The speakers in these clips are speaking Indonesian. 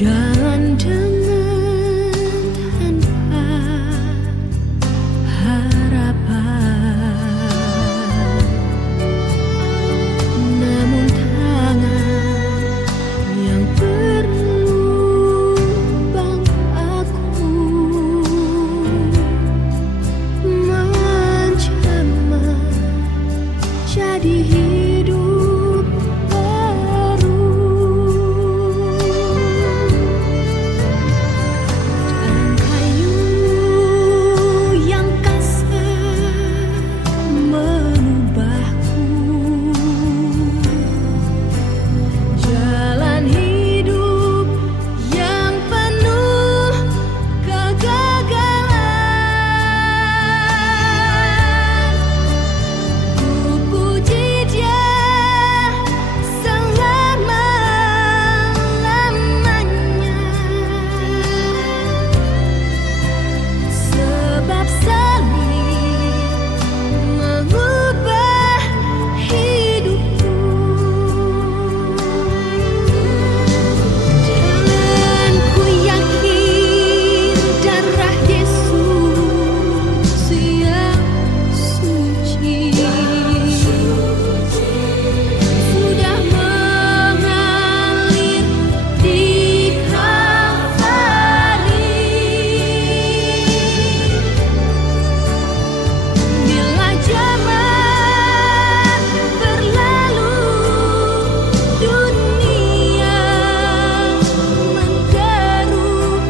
Jalan dengan tanpa harapan, namun tangan yang berlubang aku menjamah jadi hidup baru. Dan kayu yang kasar mengubahku, jalan hidup yang penuh kegagalan. Ku puji Dia selama-lamanya, sebab salib mengubah hidupku. Dan ku yakin darah Yesus yang suci sudah mengalir di Kalvari. Bila zaman berlalu, dunia mengeruk,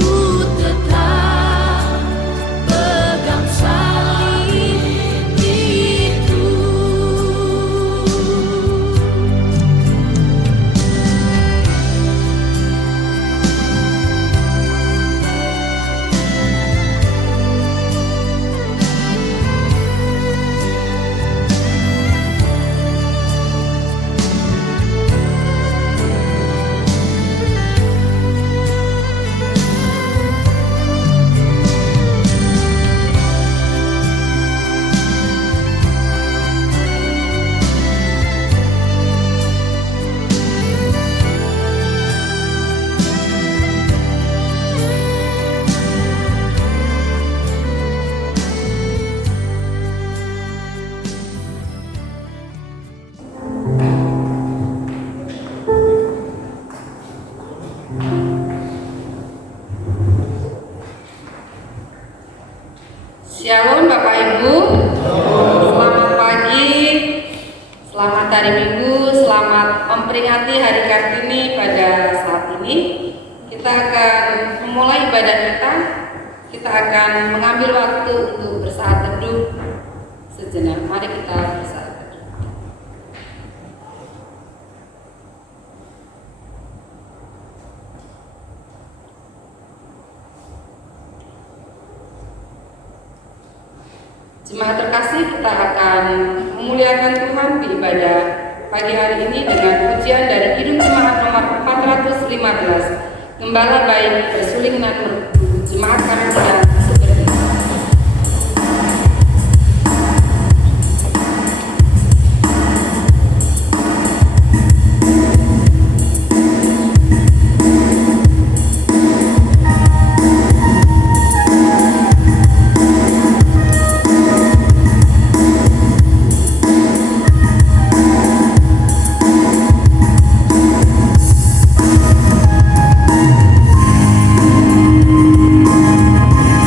ku tetap pegang salib itu. Shalom Bapak Ibu, selamat pagi, selamat hari Minggu, selamat memperingati Hari Kartini pada saat ini. Kita akan memulai ibadah kita. Kita akan mengambil waktu untuk bersaat teduh sejenak. Mari kita bersaat teduh. Jemaat terkasih, kita akan memuliakan Tuhan di ibadah pagi hari ini dengan pujian dari Kidung Jemaat nomor 415, Gembala Baik Bersuling Natur. Jemaat kami sudah seperti ini. Ku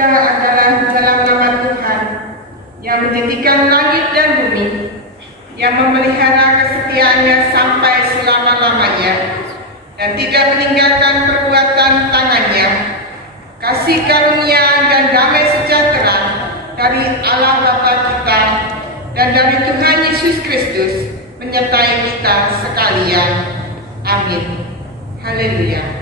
indah adalah dalam nama Tuhan yang menjadikan langit dan bumi, yang memelihara kesetiaannya sampai selama-lamanya dan tidak meninggalkan perbuatan tangannya. Kasih karunia dan damai sejahtera dari Allah Bapa kita dan dari Tuhan Yesus Kristus menyertai kita sekalian. Amin. Haleluya.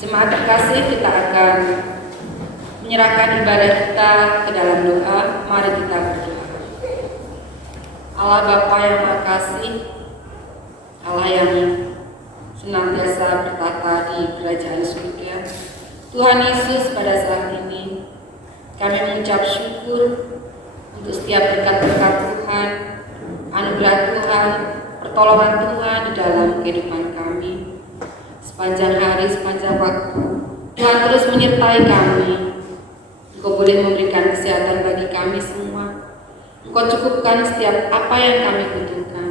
Jemaat terkasih, kita akan menyerahkan ibadah kita ke dalam doa. Mari kita berdoa. Allah Bapa yang Maha Kasih, Allah yang senantiasa bertata di kerajaan surga, Tuhan Yesus, pada saat ini kami mengucap syukur untuk setiap berkat-berkat Tuhan, anugerah Tuhan, pertolongan Tuhan di dalam kehidupan kami. Sepanjang hari, sepanjang waktu, Tuhan terus menyertai kami. Engkau boleh memberikan kesehatan bagi kami semua. Engkau cukupkan setiap apa yang kami butuhkan.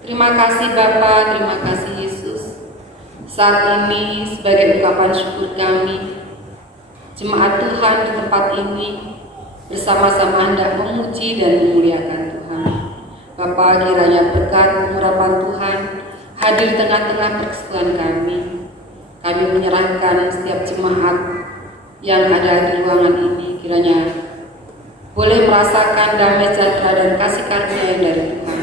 Terima kasih Bapa, terima kasih Yesus. Saat ini sebagai ungkapan syukur kami, jemaat Tuhan di tempat ini bersama-sama hendak memuji dan memuliakan Tuhan. Bapa, kiranya berkat pengurapan Tuhan hadir tengah-tengah persekutuan kami. Kami menyerahkan setiap jemaat yang ada di ruangan ini, kiranya boleh merasakan damai sejahtera dan kasih karunia yang dari Tuhan.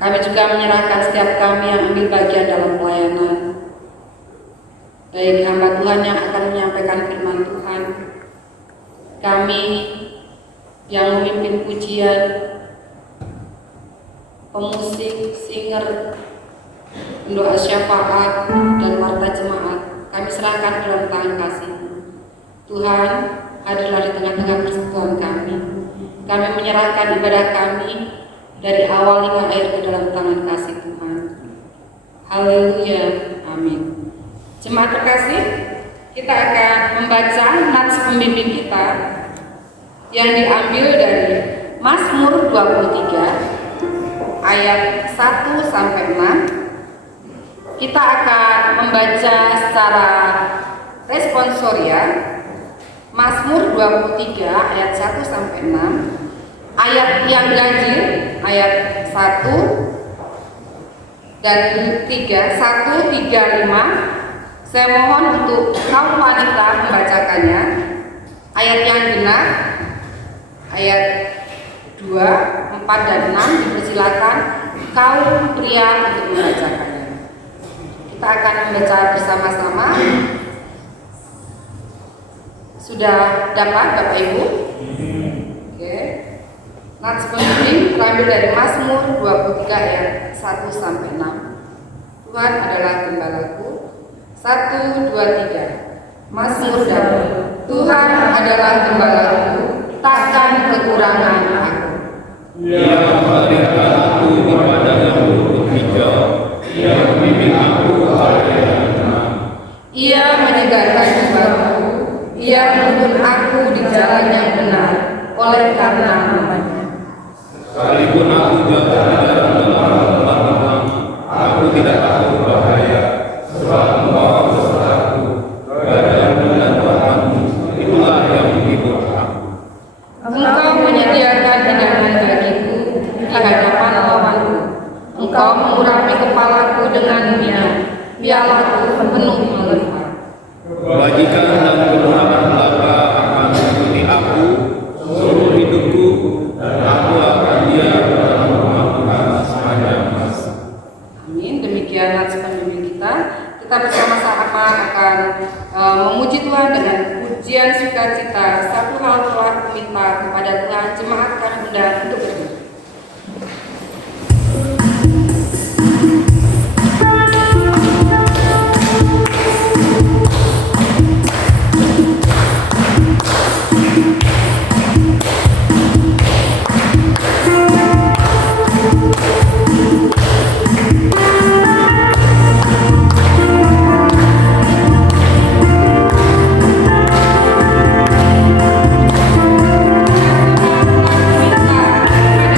Kami juga menyerahkan setiap kami yang ambil bagian dalam pelayanan, baik hamba Tuhan yang akan menyampaikan firman Tuhan, kami yang memimpin pujian, pemusik, singer, pendoa syafaat, dan warta jemaat, kami serahkan dalam tangan kasih. Tuhan, hadirlah di tengah-tengah persekutuan kami. Kami menyerahkan ibadah kami dari awal hingga akhir ke dalam tangan kasih Tuhan. Haleluya, amin. Jemaat terkasih, kita akan membaca nats pembimbing kita yang diambil dari Mazmur 23 ayat 1 sampai 6. Kita akan membaca secara responsoria Mazmur 23 ayat 1 sampai 6. Ayat yang ganjil ayat 1 dan 3, 1, 3, 5. Saya mohon untuk kaum wanita membacakannya. Ayat yang genap ayat 2, 4, dan 6 dipersilakan kaum pria untuk membacakannya. Kita akan membaca bersama-sama. Sudah dapat Bapak Ibu? Oke. Nats pembimbing terambil dari Mazmur 23 ayat 1 sampai 6. Tuhan adalah gembalaku. 1, 2, 3. Mazmur Daud. Tuhan adalah gembalaku, takkan kekurangan aku. Ia memberikan aku di padang yang rumput hijau. Ia membimbing aku kepada yang tenang. Ia menyegarkan jiwaku. Ia menuntun aku di jalan yang benar oleh karena namanya. Sekalipun aku jatuh di dalam lubang hitam, aku tidak takut bahaya, sebab Engkau besertaku. Gadamu dan Tuhanmu, itulah yang menghibur aku. Engkau menyediakan hidangan bagiku di hadapan lawanku. Engkau mengurapi kepalaku dengan minyak, pialaku penuh melimpah. Kebajikan dan kebenaran belaka akan mengikuti aku seluruh hidupku, dan aku akan diam dalam rumah Tuhan sepanjang masa. Amin. Demikian nats pembimbing kita. Kita bersama-sama akan memuji Tuhan dengan pujian sukacita. Satu hal telah kuminta kepada Tuhan, jemaat kami undang untuk berdiri. Kita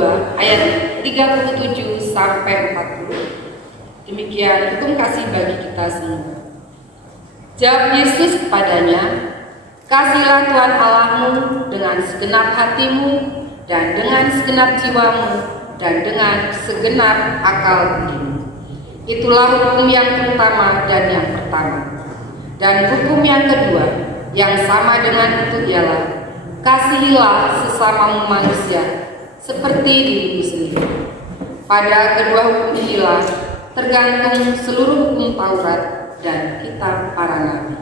22 ayat 37 sampai 40. Demikian hukum kasih bagi kita semua. Jawab Yesus kepadanya, "Kasihilah Tuhan Allahmu dengan segenap hatimu dan dengan segenap jiwamu dan dengan segenap akal budimu. Itulah hukum yang pertama dan yang pertama. Dan hukum yang kedua yang sama dengan itu ialah, kasihilah sesamamu manusia seperti dirimu sendiri. Pada kedua hukum inilah tergantung seluruh hukum Taurat dan kitab para nabi."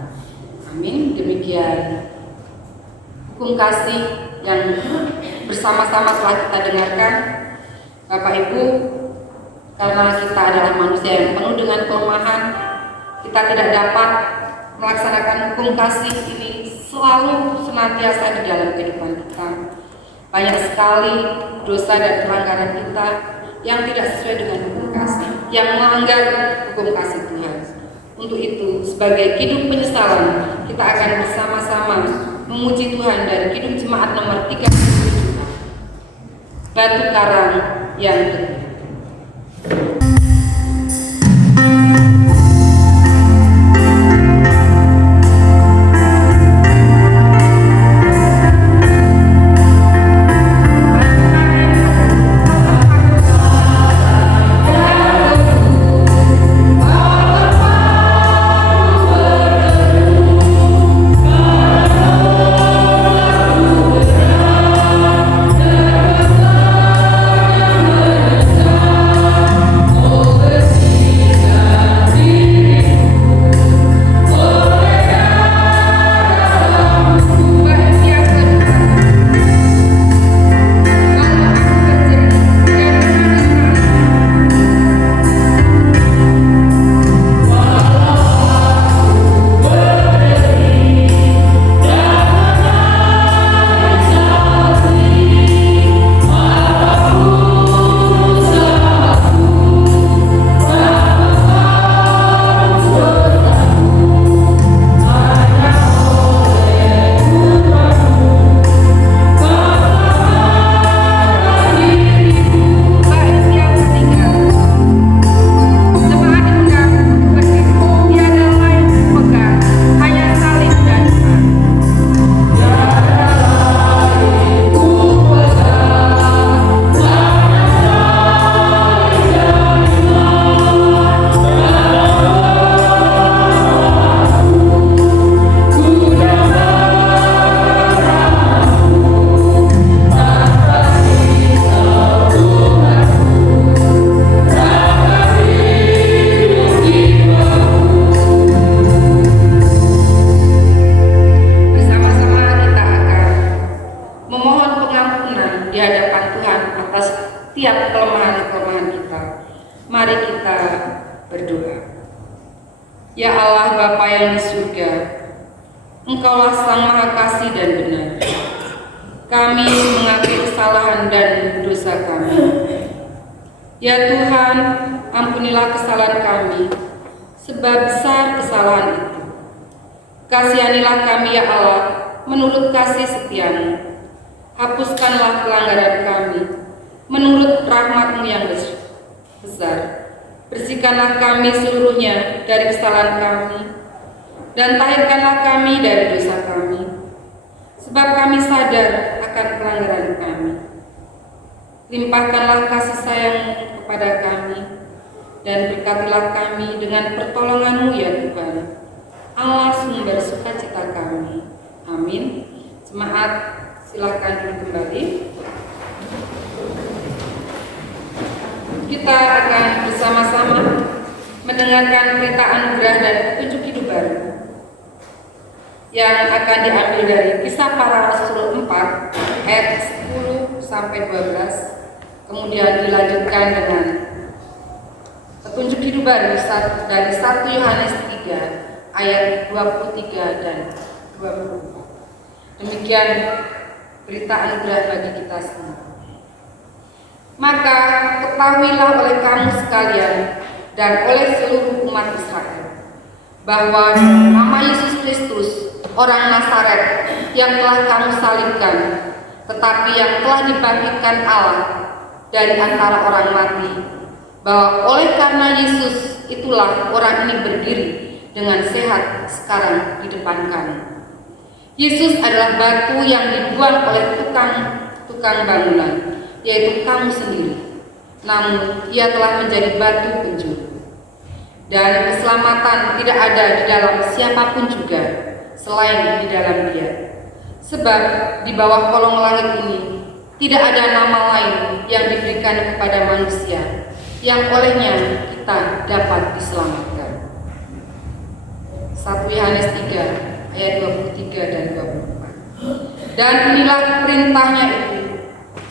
Amin. Demikian hukum kasih yang bersama-sama telah kita dengarkan. Bapak Ibu, karena kita adalah manusia yang penuh dengan kelemahan, kita tidak dapat melaksanakan hukum kasih ini selalu senantiasa di dalam kehidupan kita. Banyak sekali dosa dan pelanggaran kita yang tidak sesuai dengan hukum kasih, yang melanggar hukum kasih Tuhan. Untuk itu, sebagai Kidung Penyesalan, kita akan bersama-sama memuji Tuhan dari Kidung Jemaat nomor 37, Batu Karang yang Teguh. Ya Allah Bapa yang di surga, Engkaulah Sang Maha Kasih dan benar. Kami mengakui kesalahan dan dosa kami. Ya Tuhan, ampunilah kesalahan kami, sebab besar kesalahan itu. Kasihanilah kami ya Allah, menurut kasih setiamu. Hapuskanlah pelanggaran kami, menurut rahmat-Mu yang besar. Bersihkanlah kami seluruhnya dari kesalahan kami, dan tahirkanlah kami dari dosa kami, sebab kami sadar akan pelanggaran kami. Limpahkanlah kasih sayang-Mu kepada kami, dan berkatilah kami dengan pertolongan-Mu ya Tuhan, Allah sumber sukacita kami. Amin. Jemaat, silakan duduk kembali. Kita akan bersama-sama mendengarkan berita anugerah dan petunjuk hidup baru yang akan diambil dari Kisah Para Rasul 4 ayat 10 sampai 12, kemudian dilanjutkan dengan petunjuk hidup baru dari 1 Yohanes 3 ayat 23 dan 24. Demikian berita anugerah bagi kita semua. Maka ketahuilah oleh kamu sekalian dan oleh seluruh umat Israel bahwa nama Yesus Kristus, orang Nazaret yang telah kamu salibkan, tetapi yang telah dibangkitkan Allah, dari antara orang mati, bahwa oleh karena Yesus itulah orang ini berdiri dengan sehat sekarang di depan kami. Yesus adalah batu yang dibuang oleh tukang bangunan, yaitu kamu sendiri. Namun ia telah menjadi batu penjuru. Dan keselamatan tidak ada di dalam siapapun juga selain di dalam Dia. Sebab di bawah kolong langit ini tidak ada nama lain yang diberikan kepada manusia yang olehnya kita dapat diselamatkan. 1 Yohanes 3 ayat 23 dan 24. Dan inilah perintahnya itu,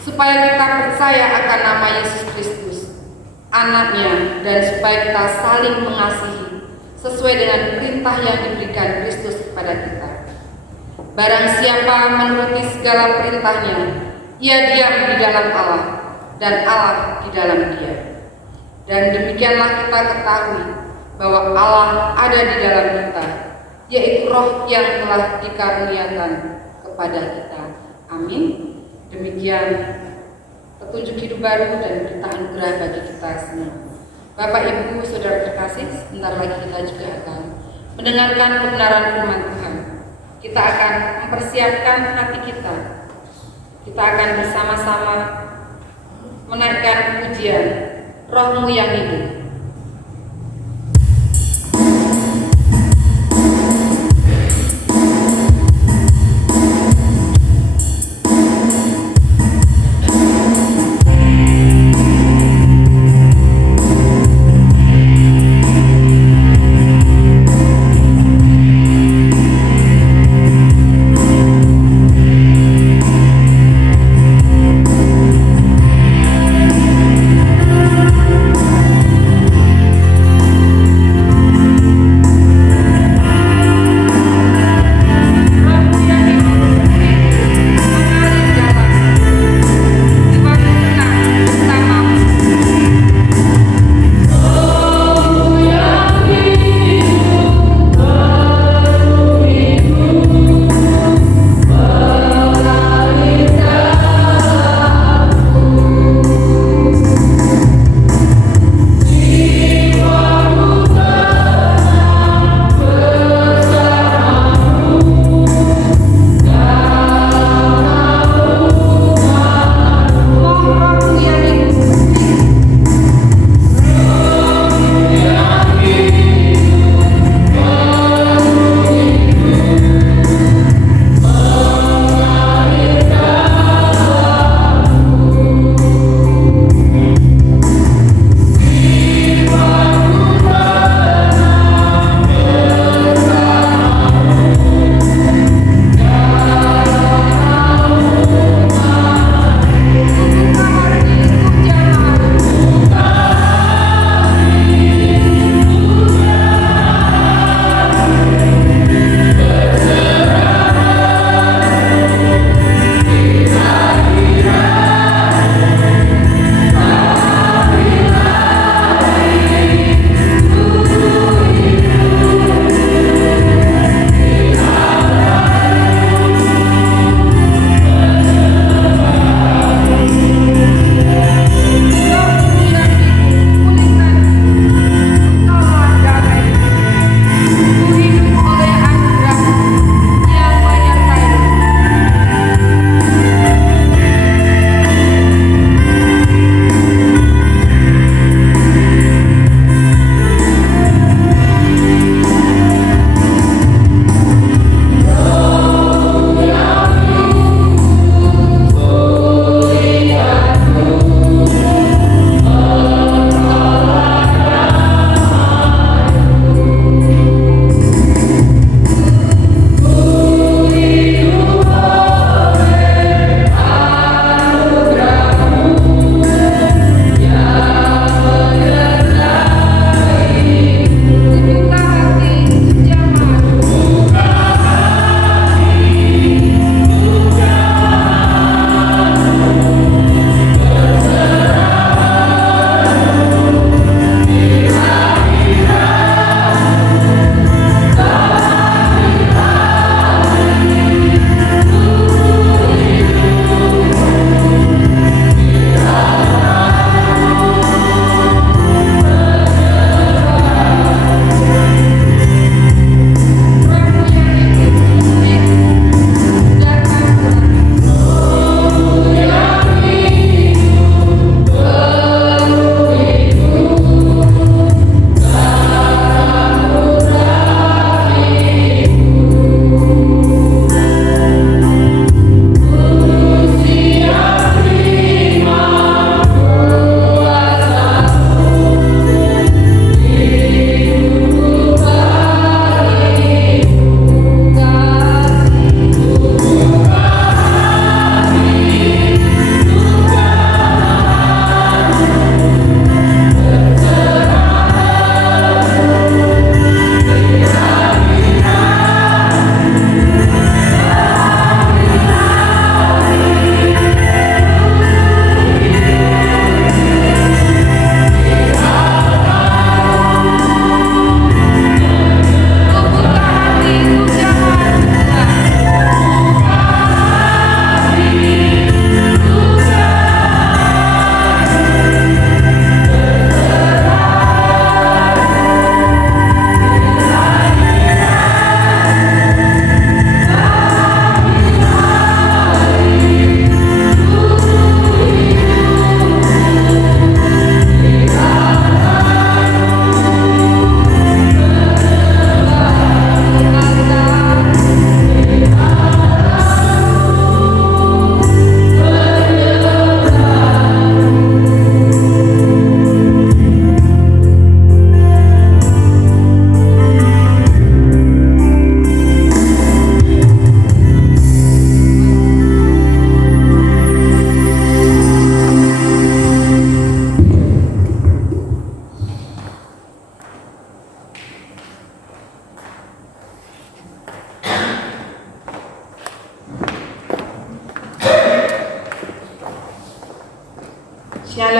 supaya kita percaya akan nama Yesus Kristus, Anaknya, dan supaya kita saling mengasihi sesuai dengan perintah yang diberikan Kristus kepada kita. Barang siapa menuruti segala perintahnya, ia diam di dalam Allah, dan Allah di dalam dia. Dan demikianlah kita ketahui bahwa Allah ada di dalam kita, yaitu Roh yang telah dikaruniakan kepada kita. Amin. Demikian petunjuk hidup baru dan berita anugerah bagi kita semua. Bapak, Ibu, Saudara terkasih, sebentar lagi kita juga akan mendengarkan kebenaran firman Tuhan. Kita akan mempersiapkan hati kita. Kita akan bersama-sama menaikkan pujian Roh-Mu yang hidup. Ku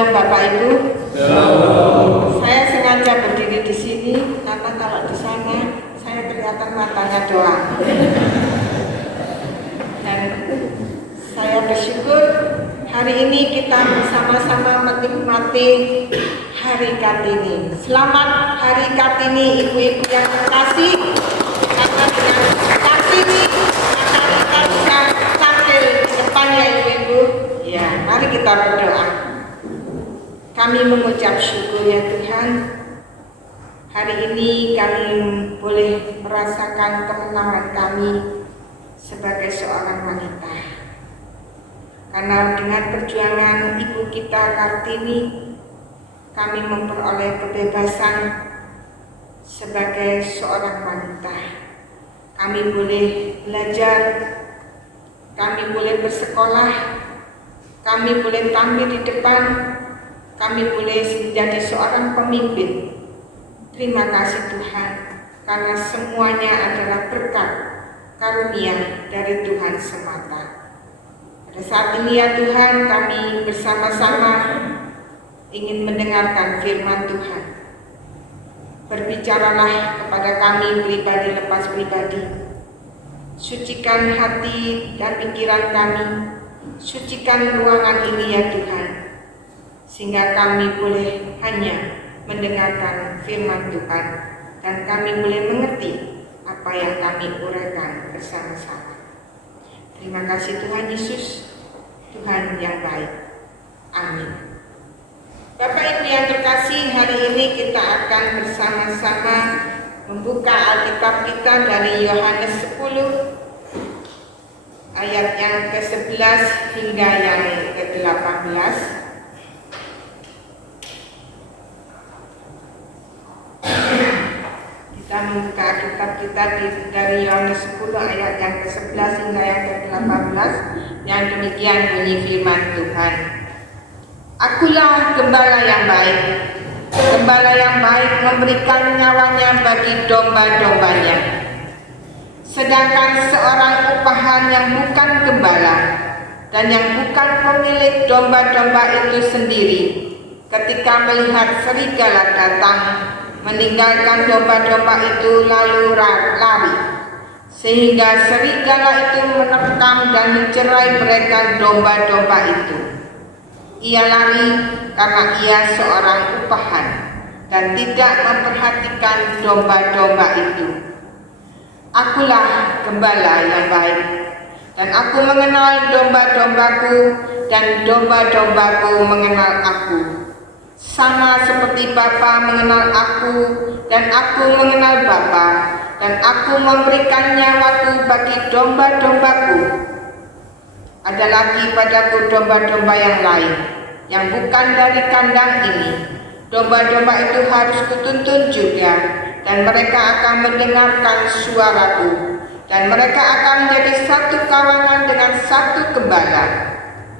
Shalom Bapak Ibu. Shalom. Saya sengaja berdiri di sini karena kalau di sana saya kelihatan matanya doang. Dan saya bersyukur hari ini kita bersama-sama menikmati Hari Kartini. Selamat Hari Kartini ibu-ibu yang terkasih. Karena dengan Kartini maka kita bisa tampil di depannya ibu-ibu. Ya, mari kita berdoa. Kami mengucap syukur ya Tuhan. Hari ini kami boleh merasakan kemenangan kami sebagai seorang wanita. Karena dengan perjuangan ibu kita Kartini, kami memperoleh kebebasan sebagai seorang wanita. Kami boleh belajar, kami boleh bersekolah, kami boleh tampil di depan, kami boleh menjadi seorang pemimpin. Terima kasih Tuhan, karena semuanya adalah berkat karunia dari Tuhan semata. Pada saat ini ya Tuhan, kami bersama-sama ingin mendengarkan firman Tuhan. Berbicaralah kepada kami pribadi lepas pribadi. Sucikan hati dan pikiran kami. Sucikan ruangan ini ya Tuhan, sehingga kami boleh hanya mendengarkan firman Tuhan dan kami boleh mengerti apa yang kami uraikan bersama-sama. Terima kasih Tuhan Yesus, Tuhan yang baik. Amin. Bapak Ibu yang terkasih, hari ini kita akan bersama-sama membuka Alkitab kita dari Yohanes 10 ayat yang ke-11 hingga yang ke-18. Kita membuka Alkitab kita dari Yohanes 10 ayat yang ke-11 hingga yang ke-18 yang demikian bunyi firman Tuhan. Akulah gembala yang baik. Gembala yang baik memberikan nyawanya bagi domba-dombanya. Sedangkan seorang upahan yang bukan gembala dan yang bukan pemilik domba-domba itu sendiri, ketika melihat serigala datang, meninggalkan domba-domba itu lalu lari, sehingga serigala itu menerkam dan mencerai mereka domba-domba itu. Ia lari karena ia seorang upahan dan tidak memperhatikan domba-domba itu. Akulah gembala yang baik, dan aku mengenal domba-dombaku, dan domba-dombaku mengenal aku. Sama seperti Bapa mengenal aku, dan aku mengenal Bapa, dan aku memberikan nyawaku bagi domba-dombaku. Ada lagi padaku domba-domba yang lain, yang bukan dari kandang ini. Domba-domba itu harus kutuntun juga, dan mereka akan mendengarkan suaraku, dan mereka akan menjadi satu kawanan dengan satu gembala.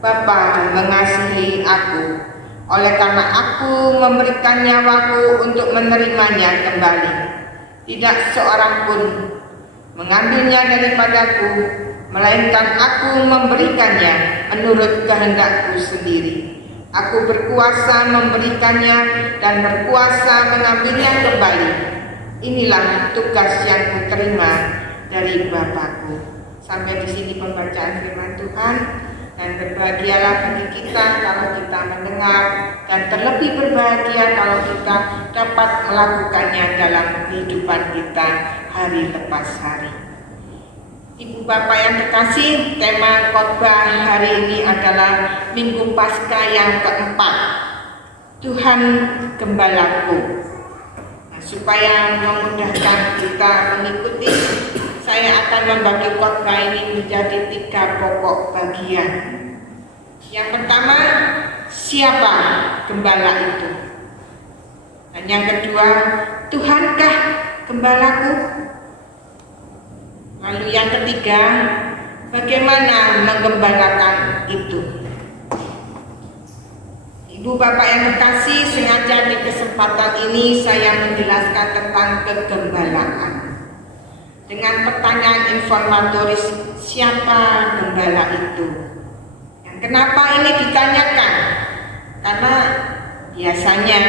Bapa mengasihi aku, oleh karena aku memberikan nyawaku untuk menerimanya kembali. Tidak seorang pun mengambilnya daripadaku, melainkan aku memberikannya menurut kehendakku sendiri. Aku berkuasa memberikannya dan berkuasa mengambilnya kembali. Inilah tugas yang kuterima dari Bapakku. Sampai di sini pembacaan firman Tuhan, dan berbahagialah bagi kita kalau kita mendengar, dan terlebih berbahagia kalau kita dapat melakukannya dalam kehidupan kita hari lepas hari. Ibu Bapak yang terkasih, tema khotbah hari ini adalah Minggu Paskah yang keempat, Tuhan Gembalaku. Supaya memudahkan kita mengikuti, saya akan membagi khotbah ini menjadi 3 pokok bagian. Yang pertama, siapa gembala itu? Dan yang kedua, Tuhankah gembalaku? Lalu yang ketiga, bagaimana menggembalakan itu? Ibu Bapak yang terkasih, sengaja di kesempatan ini saya menjelaskan tentang kegembalaan dengan pertanyaan informatoris, siapa gembala itu? Dan kenapa ini ditanyakan? Karena biasanya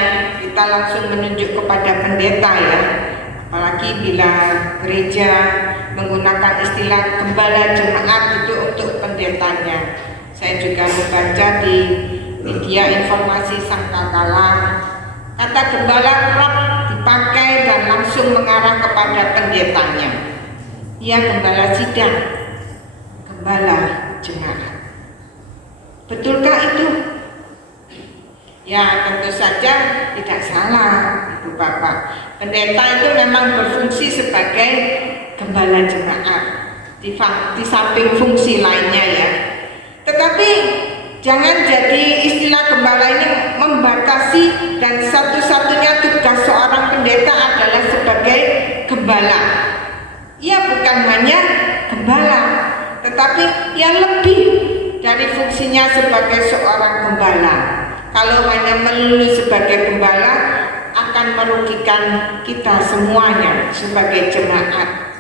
kita langsung menunjuk kepada pendeta ya, apalagi bila gereja menggunakan istilah gembala jemaat itu untuk pendetanya. Saya juga membaca di media informasi Sangkakala, kata gembala kerap dipakai dan langsung mengarah kepada pendetanya. Ia gembala sidang, gembala jemaat. Betulkah itu? Ya tentu saja tidak salah, Ibu Bapak. Pendeta itu memang berfungsi sebagai gembala jemaat di samping fungsi lainnya ya. Tetapi jangan jadi istilah gembala ini membatasi dan satu-satunya tugas seorang pendeta adalah sebagai gembala. Ia bukan hanya gembala, tetapi ia lebih dari fungsinya sebagai seorang gembala. Kalau hanya melulu sebagai gembala akan merugikan kita semuanya sebagai jemaat.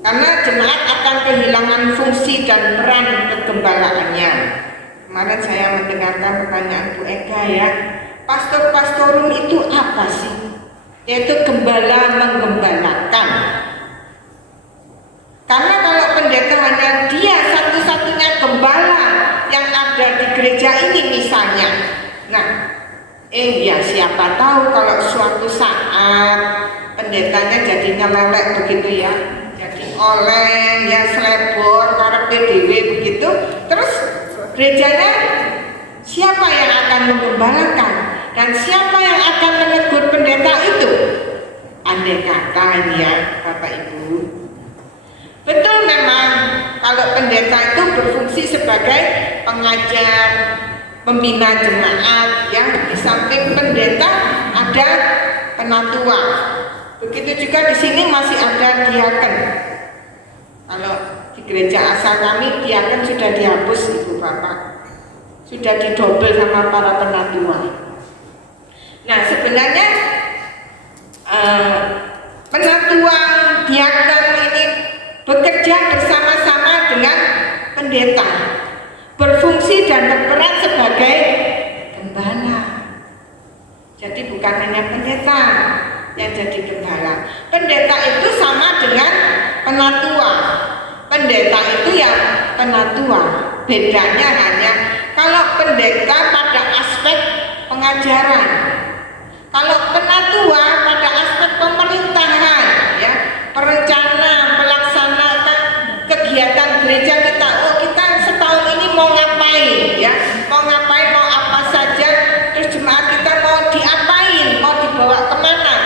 Karena jemaat akan kehilangan fungsi dan peran kegembalaannya. Kemarin saya mendengarkan pertanyaan Bu Ega ya, pastor-pastorum itu apa sih? Yaitu gembala menggembalakan. Karena kalau pendeta hanya dia satu-satunya gembala yang ada di gereja ini misalnya, nah, ya siapa tahu kalau suatu saat pendetanya jadi nyelelek begitu ya, jadi oleng, ya selebor, karepe dhewe begitu, terus gerejanya siapa yang akan menggembalakan dan siapa yang akan menegur pendeta itu? Andai kata ya Bapak Ibu, betul memang kalau pendeta itu berfungsi sebagai pengajar, pembina jemaat ya, di samping pendeta ada penatua. Begitu juga di sini masih ada diaken. Kalau di gereja asal kami diaken sudah dihapus Ibu Bapak, sudah didobel sama para penatua. Nah sebenarnya penatua diaken ini bekerja bersama-sama dengan pendeta, berfungsi dan berperan sebagai gembala. Jadi bukan hanya pendeta yang jadi gembala. Pendeta itu sama dengan penatua. Pendeta itu ya penatua. Bedanya hanya kalau pendeta pada aspek pengajaran, kalau penatua pada aspek pemerintahan ya, perencana, melaksanakan kegiatan gereja kita. Oh kita setahun ini mau ngapain ya, mau ngapain, mau apa saja, terus jemaat kita mau diapain, mau dibawa kemana.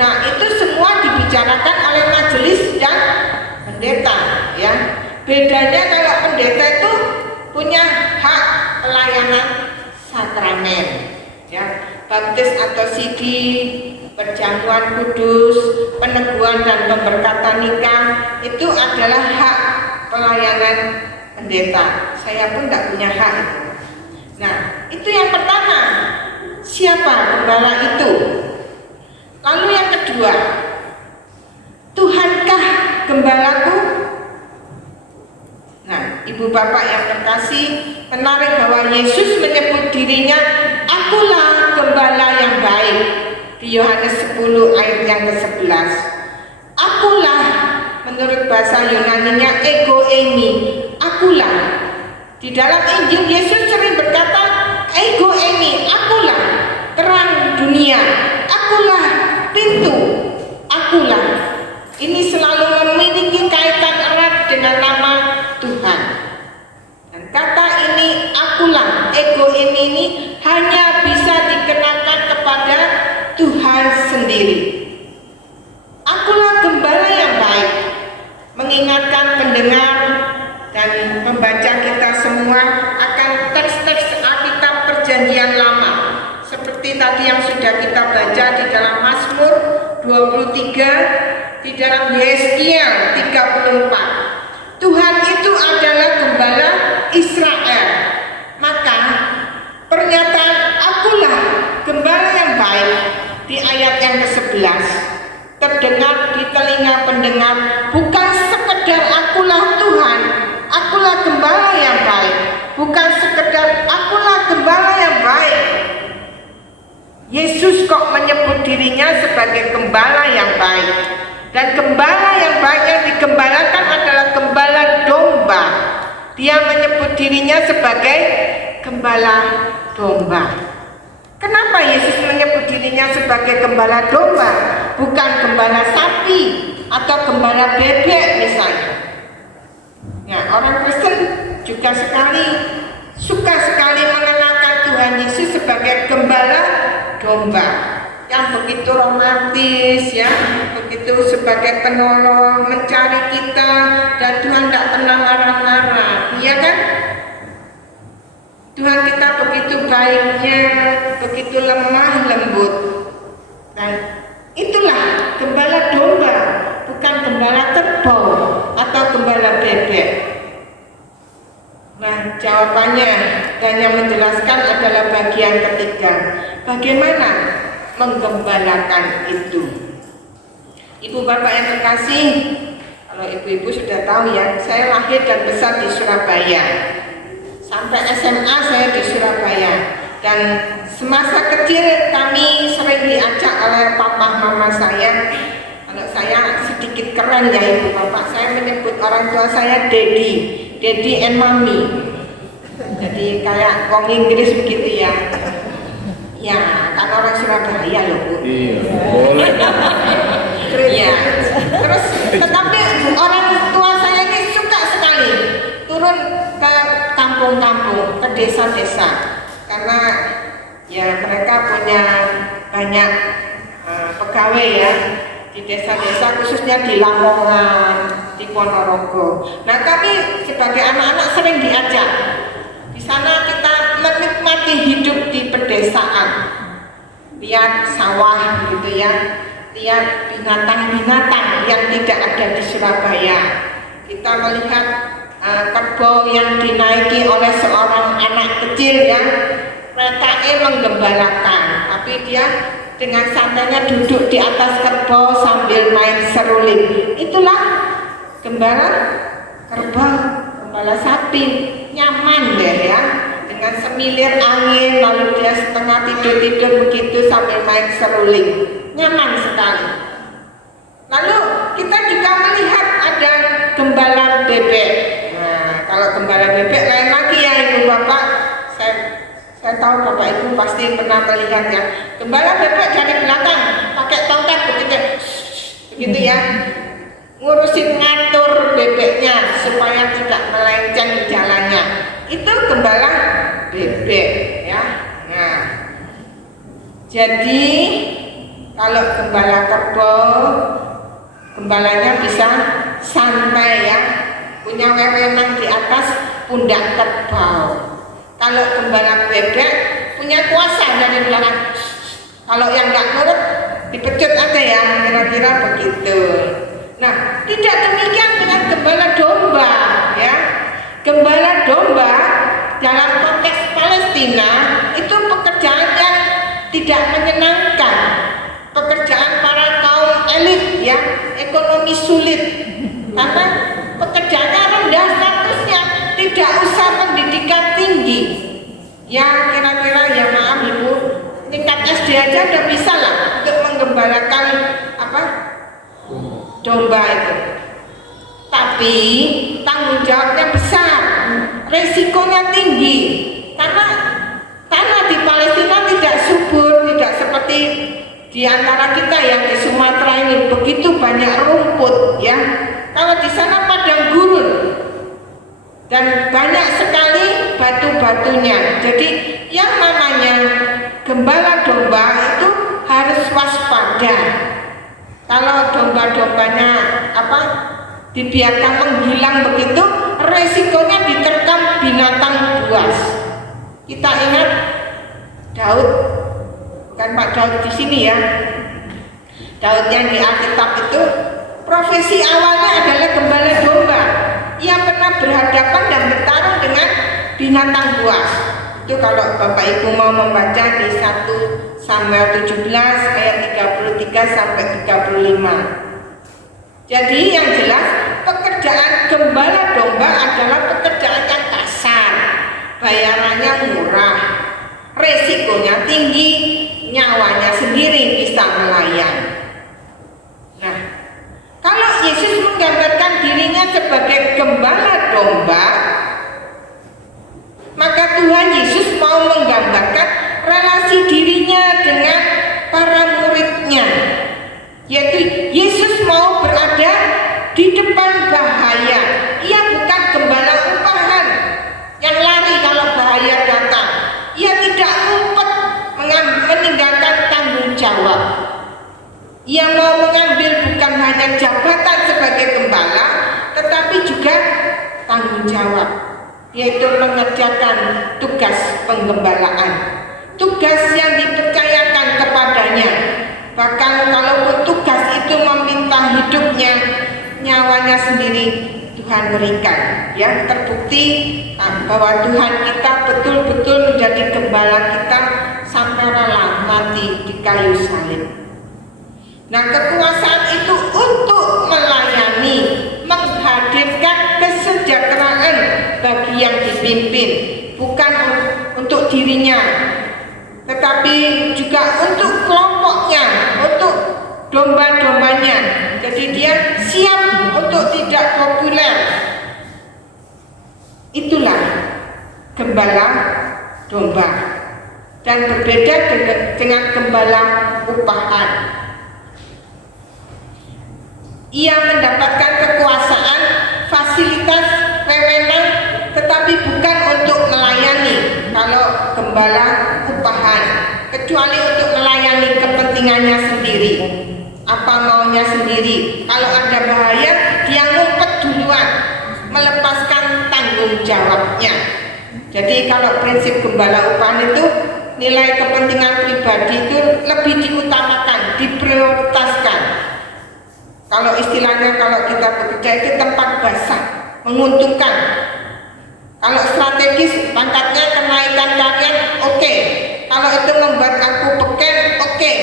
Nah itu semua dibicarakan oleh majelis dan pendeta ya. Bedanya kalau pendeta itu punya hak pelayanan sakramen ya, baptis atau sidi, perjamuan kudus, peneguhan dan pemberkatan nikah, itu adalah hak pelayanan pendeta. Saya pun tidak punya hak itu. Nah itu yang pertama, siapa gembala itu? Lalu yang kedua, Tuhankah gembalaku? Nah Ibu Bapak yang terkasih, menarik bahwa Yesus menyebut dirinya akulah gembala yang baik di Yohanes 10 ayat yang ke-11. Akulah menurut bahasa Yunaninya ego eimi, akulah. Di dalam Injil Yesus sering berkata ego eimi, akulah terang dunia, akulah pintu, akulah. Ini selalu memiliki kaitan erat dengan nama Tuhan. Dan kata ini akulah, ego ini hanya bisa dikenakan kepada Tuhan sendiri. Akulah gembala yang baik, mengingatkan pendengar dan pembaca kita semua akan teks-teks Alkitab Perjanjian Lama, seperti tadi yang sudah kita baca di dalam Mazmur 23, di dalam Yesaya 34. Tuhan itu adalah gembala Israel. Maka pernyataan akulah gembala yang baik di ayat yang ke-11 terdengar di telinga pendengar bukan sekedar akulah Tuhan, akulah gembala yang baik, bukan sekedar akulah gembala yang baik, kok menyebut dirinya sebagai gembala yang baik. Dan gembala yang baik yang digembalakan adalah gembala domba. Dia menyebut dirinya sebagai gembala domba. Kenapa Yesus menyebut dirinya sebagai gembala domba, bukan gembala sapi atau gembala bebek misalnya? Ya, orang Kristen juga suka sekali mengenalkan Tuhan Yesus sebagai gembala domba yang begitu romantis, ya, begitu sebagai penolong, mencari kita, dan Tuhan tidak pernah marah-marah, iya kan? Tuhan kita begitu baiknya, begitu lemah lembut, dan itulah gembala domba, bukan gembala kerbau atau gembala bebek. Nah, jawabannya dan yang menjelaskan adalah bagian ketiga. Bagaimana menggembalakan itu? Ibu bapak yang terkasih, kalau ibu-ibu sudah tahu ya, saya lahir dan besar di Surabaya. Sampai SMA saya di Surabaya. Dan semasa kecil kami sering diajak oleh papa mama saya. Kalau saya sedikit keren ya ibu bapak, saya menyebut orang tua saya Daddy and Mommy. Jadi kayak wong Inggris begitu ya. Ya, kan orang Surabaya loh Bu. Iya, boleh. Iya. Terus tetapi orang tua saya ini suka sekali turun ke kampung-kampung, ke desa-desa. Karena ya mereka punya banyak pegawai ya di desa-desa, khususnya di Lamongan, di Ponorogo. Nah, kami sebagai anak-anak sering diajak. Di sana kita menikmati hidup di pedesaan, lihat sawah gitu ya, lihat binatang-binatang yang tidak ada di Surabaya. Kita melihat kerbau yang dinaiki oleh seorang anak kecil yang retake menggembalakan, tapi dia dengan santainya duduk di atas kerbau sambil main seruling. Itulah gembala kerbau, gembala sapi, nyaman deh ya, dengan semilir angin, lalu dia setengah tidur-tidur begitu sambil main seruling, nyaman sekali. Lalu kita juga melihat ada gembala bebek. Nah, kalau gembala bebek lain lagi ya ibu bapak, saya tahu bapak ibu pasti pernah melihat ya. Gembala bebek dari belakang pakai tongkat begitu ya, ngurusin ngatur bebeknya supaya tidak melenceng jalannya. Itu gembala bebek ya. Nah, jadi kalau gembala kerbau, gembalanya bisa santai ya, punya wewenang di atas pundak kerbau. Kalau gembala bebek punya kuasa dari belakang. Kalau yang nggak nurut dipecut aja ya, kira-kira begitu. Nah, tidak demikian dengan gembala domba ya. Gembala domba dalam konteks Palestina itu pekerjaan yang tidak menyenangkan, pekerjaan para kaum elit ya, ekonomi sulit, karena pekerjaannya rendah statusnya, tidak usah pendidikan tinggi ya, kira-kira ya maaf ibu, tingkat SD aja udah bisa lah untuk menggembalakan apa domba itu. Tapi tanggung jawabnya besar, resikonya tinggi, karena tanah di Palestina tidak subur, tidak seperti di antara kita yang di Sumatera ini begitu banyak rumput ya. Kalau di sana padang gurun dan banyak sekali batu-batunya. Jadi yang namanya gembala domba itu harus waspada. Kalau domba-dombanya dibiarkan menghilang begitu, resikonya diterkam binatang buas. Kita ingat Daud, bukan Pak Daud di sini ya. Daud yang di Alkitab itu profesi awalnya adalah gembala domba. Ia pernah berhadapan dan bertarung dengan binatang buas. Itu kalau Bapak Ibu mau membaca di 1 Samuel 17 ayat 33 sampai 35. Jadi yang jelas pekerjaan gembala domba adalah pekerjaan yang kasar, bayarannya murah, resikonya tinggi, nyawanya sendiri yaitu Yesus mau berada di depan bahaya. Ia bukan gembala upahan yang lari kalau bahaya datang. Ia tidak ngumpet meninggalkan tanggung jawab. Ia mau mengambil bukan hanya jabatan sebagai gembala, tetapi juga tanggung jawab, yaitu mengerjakan tugas penggembalaan, tugas yang dipercayakan kepadanya. Bahkan kalaupun tugas itu meminta hidupnya, nyawanya sendiri Tuhan berikan. Ya, terbukti bahwa Tuhan kita betul-betul menjadi gembala kita sampai rela mati di kayu salib. Nah, kekuasaan itu untuk melayani, menghadirkan kesejahteraan bagi yang dipimpin, bukan untuk dirinya, tetapi juga untuk kelompoknya, untuk domba-dombanya. Jadi dia siap untuk tidak populer. Itulah gembala domba, dan berbeda dengan gembala upahan. Ia mendapatkan kekuasaan, fasilitas, wewenang, tetapi bukan untuk melayani kalau gembala upahan, kecuali untuk melayani kepentingannya sendiri, apa maunya sendiri. Kalau ada bahaya, dia ngumpet duluan, melepaskan tanggung jawabnya. Jadi kalau prinsip gembala upahan itu, nilai kepentingan pribadi itu lebih diutamakan, diprioritaskan. Kalau istilahnya, kalau kita bekerja itu tempat basah, menguntungkan. Kalau strategis, pangkatnya, kenaikan kalian, oke. Kalau itu membuat aku beken, oke.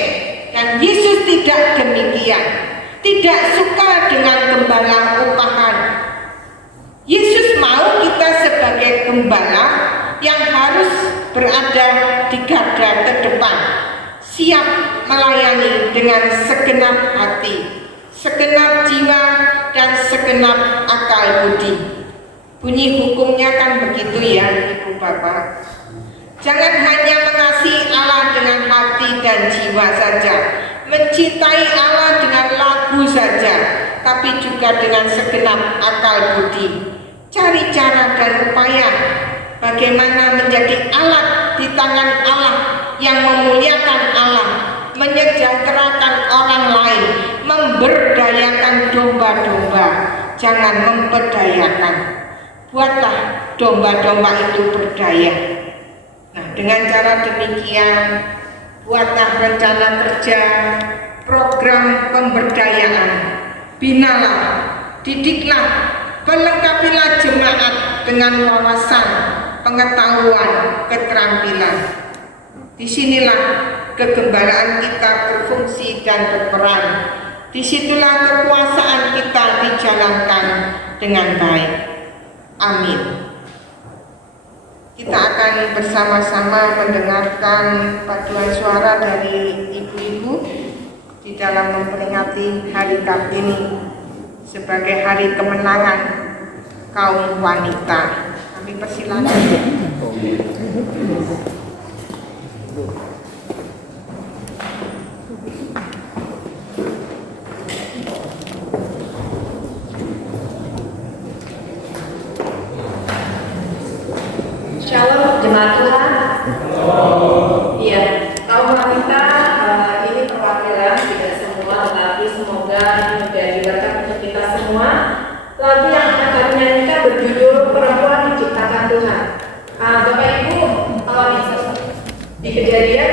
Dan Yesus tidak demikian, tidak suka dengan gembala upahan. Yesus mau kita sebagai gembala yang harus berada di garda terdepan, siap melayani dengan segenap hati, segenap jiwa, dan segenap akal budi. Bunyi hukumnya kan begitu ya, Ibu Bapak. Jangan hanya mengasihi Allah dengan hati dan jiwa saja, mencintai Allah dengan lagu saja, tapi juga dengan segenap akal budi. Cari cara dan upaya bagaimana menjadi alat di tangan Allah yang memuliakan Allah, menyejahterakan orang lain, memberdayakan domba-domba, jangan memperdayakan. Buatlah domba-domba itu berdaya. Nah, dengan cara demikian, buatlah rencana kerja, program pemberdayaan, binalah, didiklah, pelengkapilah jemaat dengan wawasan, pengetahuan, keterampilan. Disinilah kegembalaan kita berfungsi dan berperan. Disitulah kekuasaan kita dijalankan dengan baik. Amin. Kita akan bersama-sama mendengarkan paduan suara dari ibu-ibu di dalam memperingati Hari Kartini sebagai hari kemenangan kaum wanita. Kami persilakan. Shalom jemaat Tuhan. Iya, kaum wanita ini perwakilan tidak semua, tetapi semoga ini menjadi berkat untuk kita semua. Lagu yang akan kami nyanyikan berjudul Perempuan Diciptakan Tuhan. Bapak Ibu, di Kejadian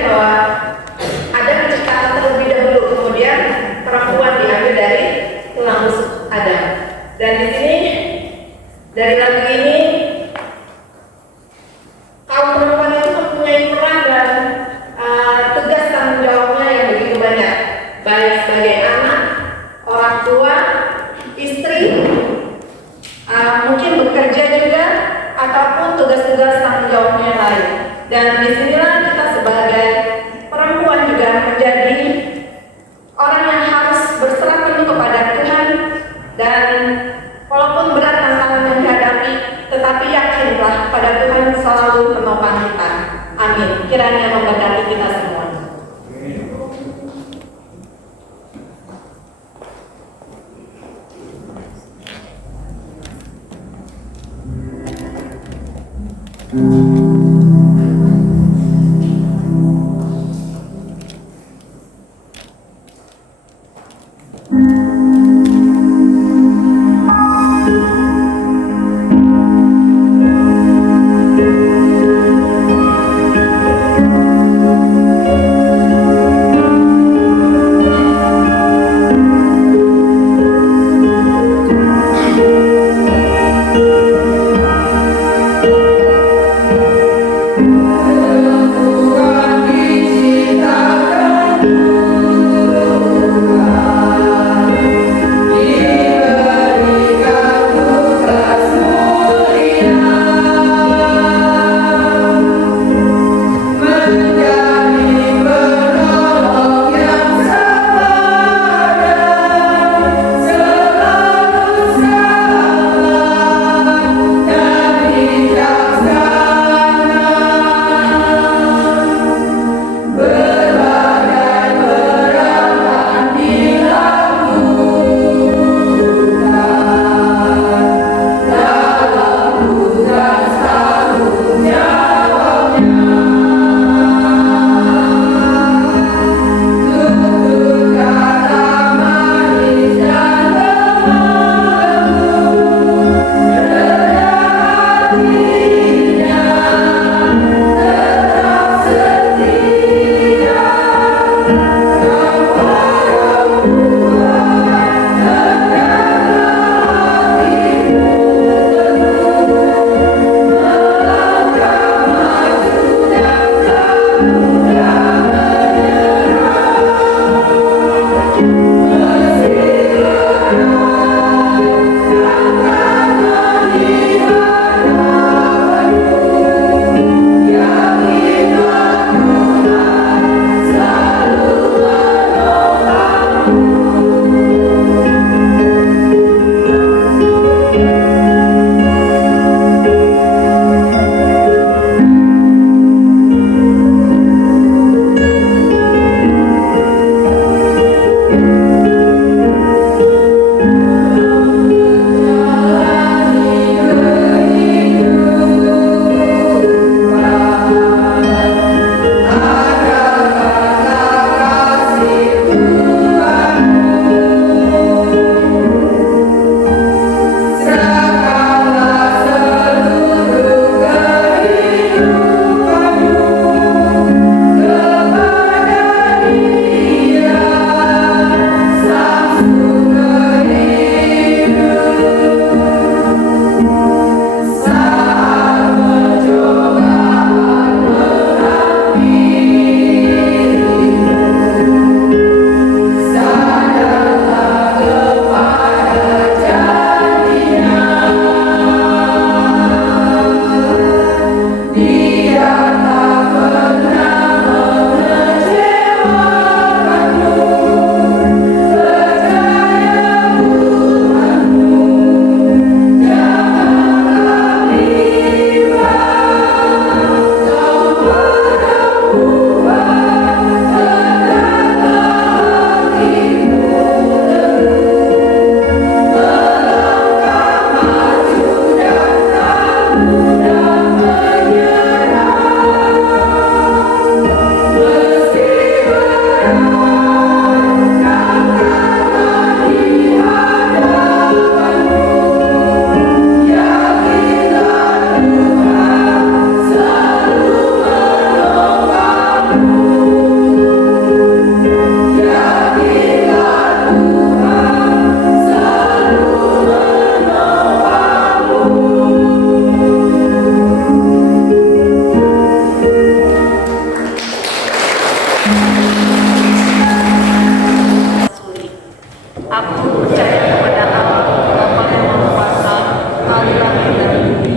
Aku percaya kepada Allah, Bapa yang Maha Kuasa, Allah langit dan bumi,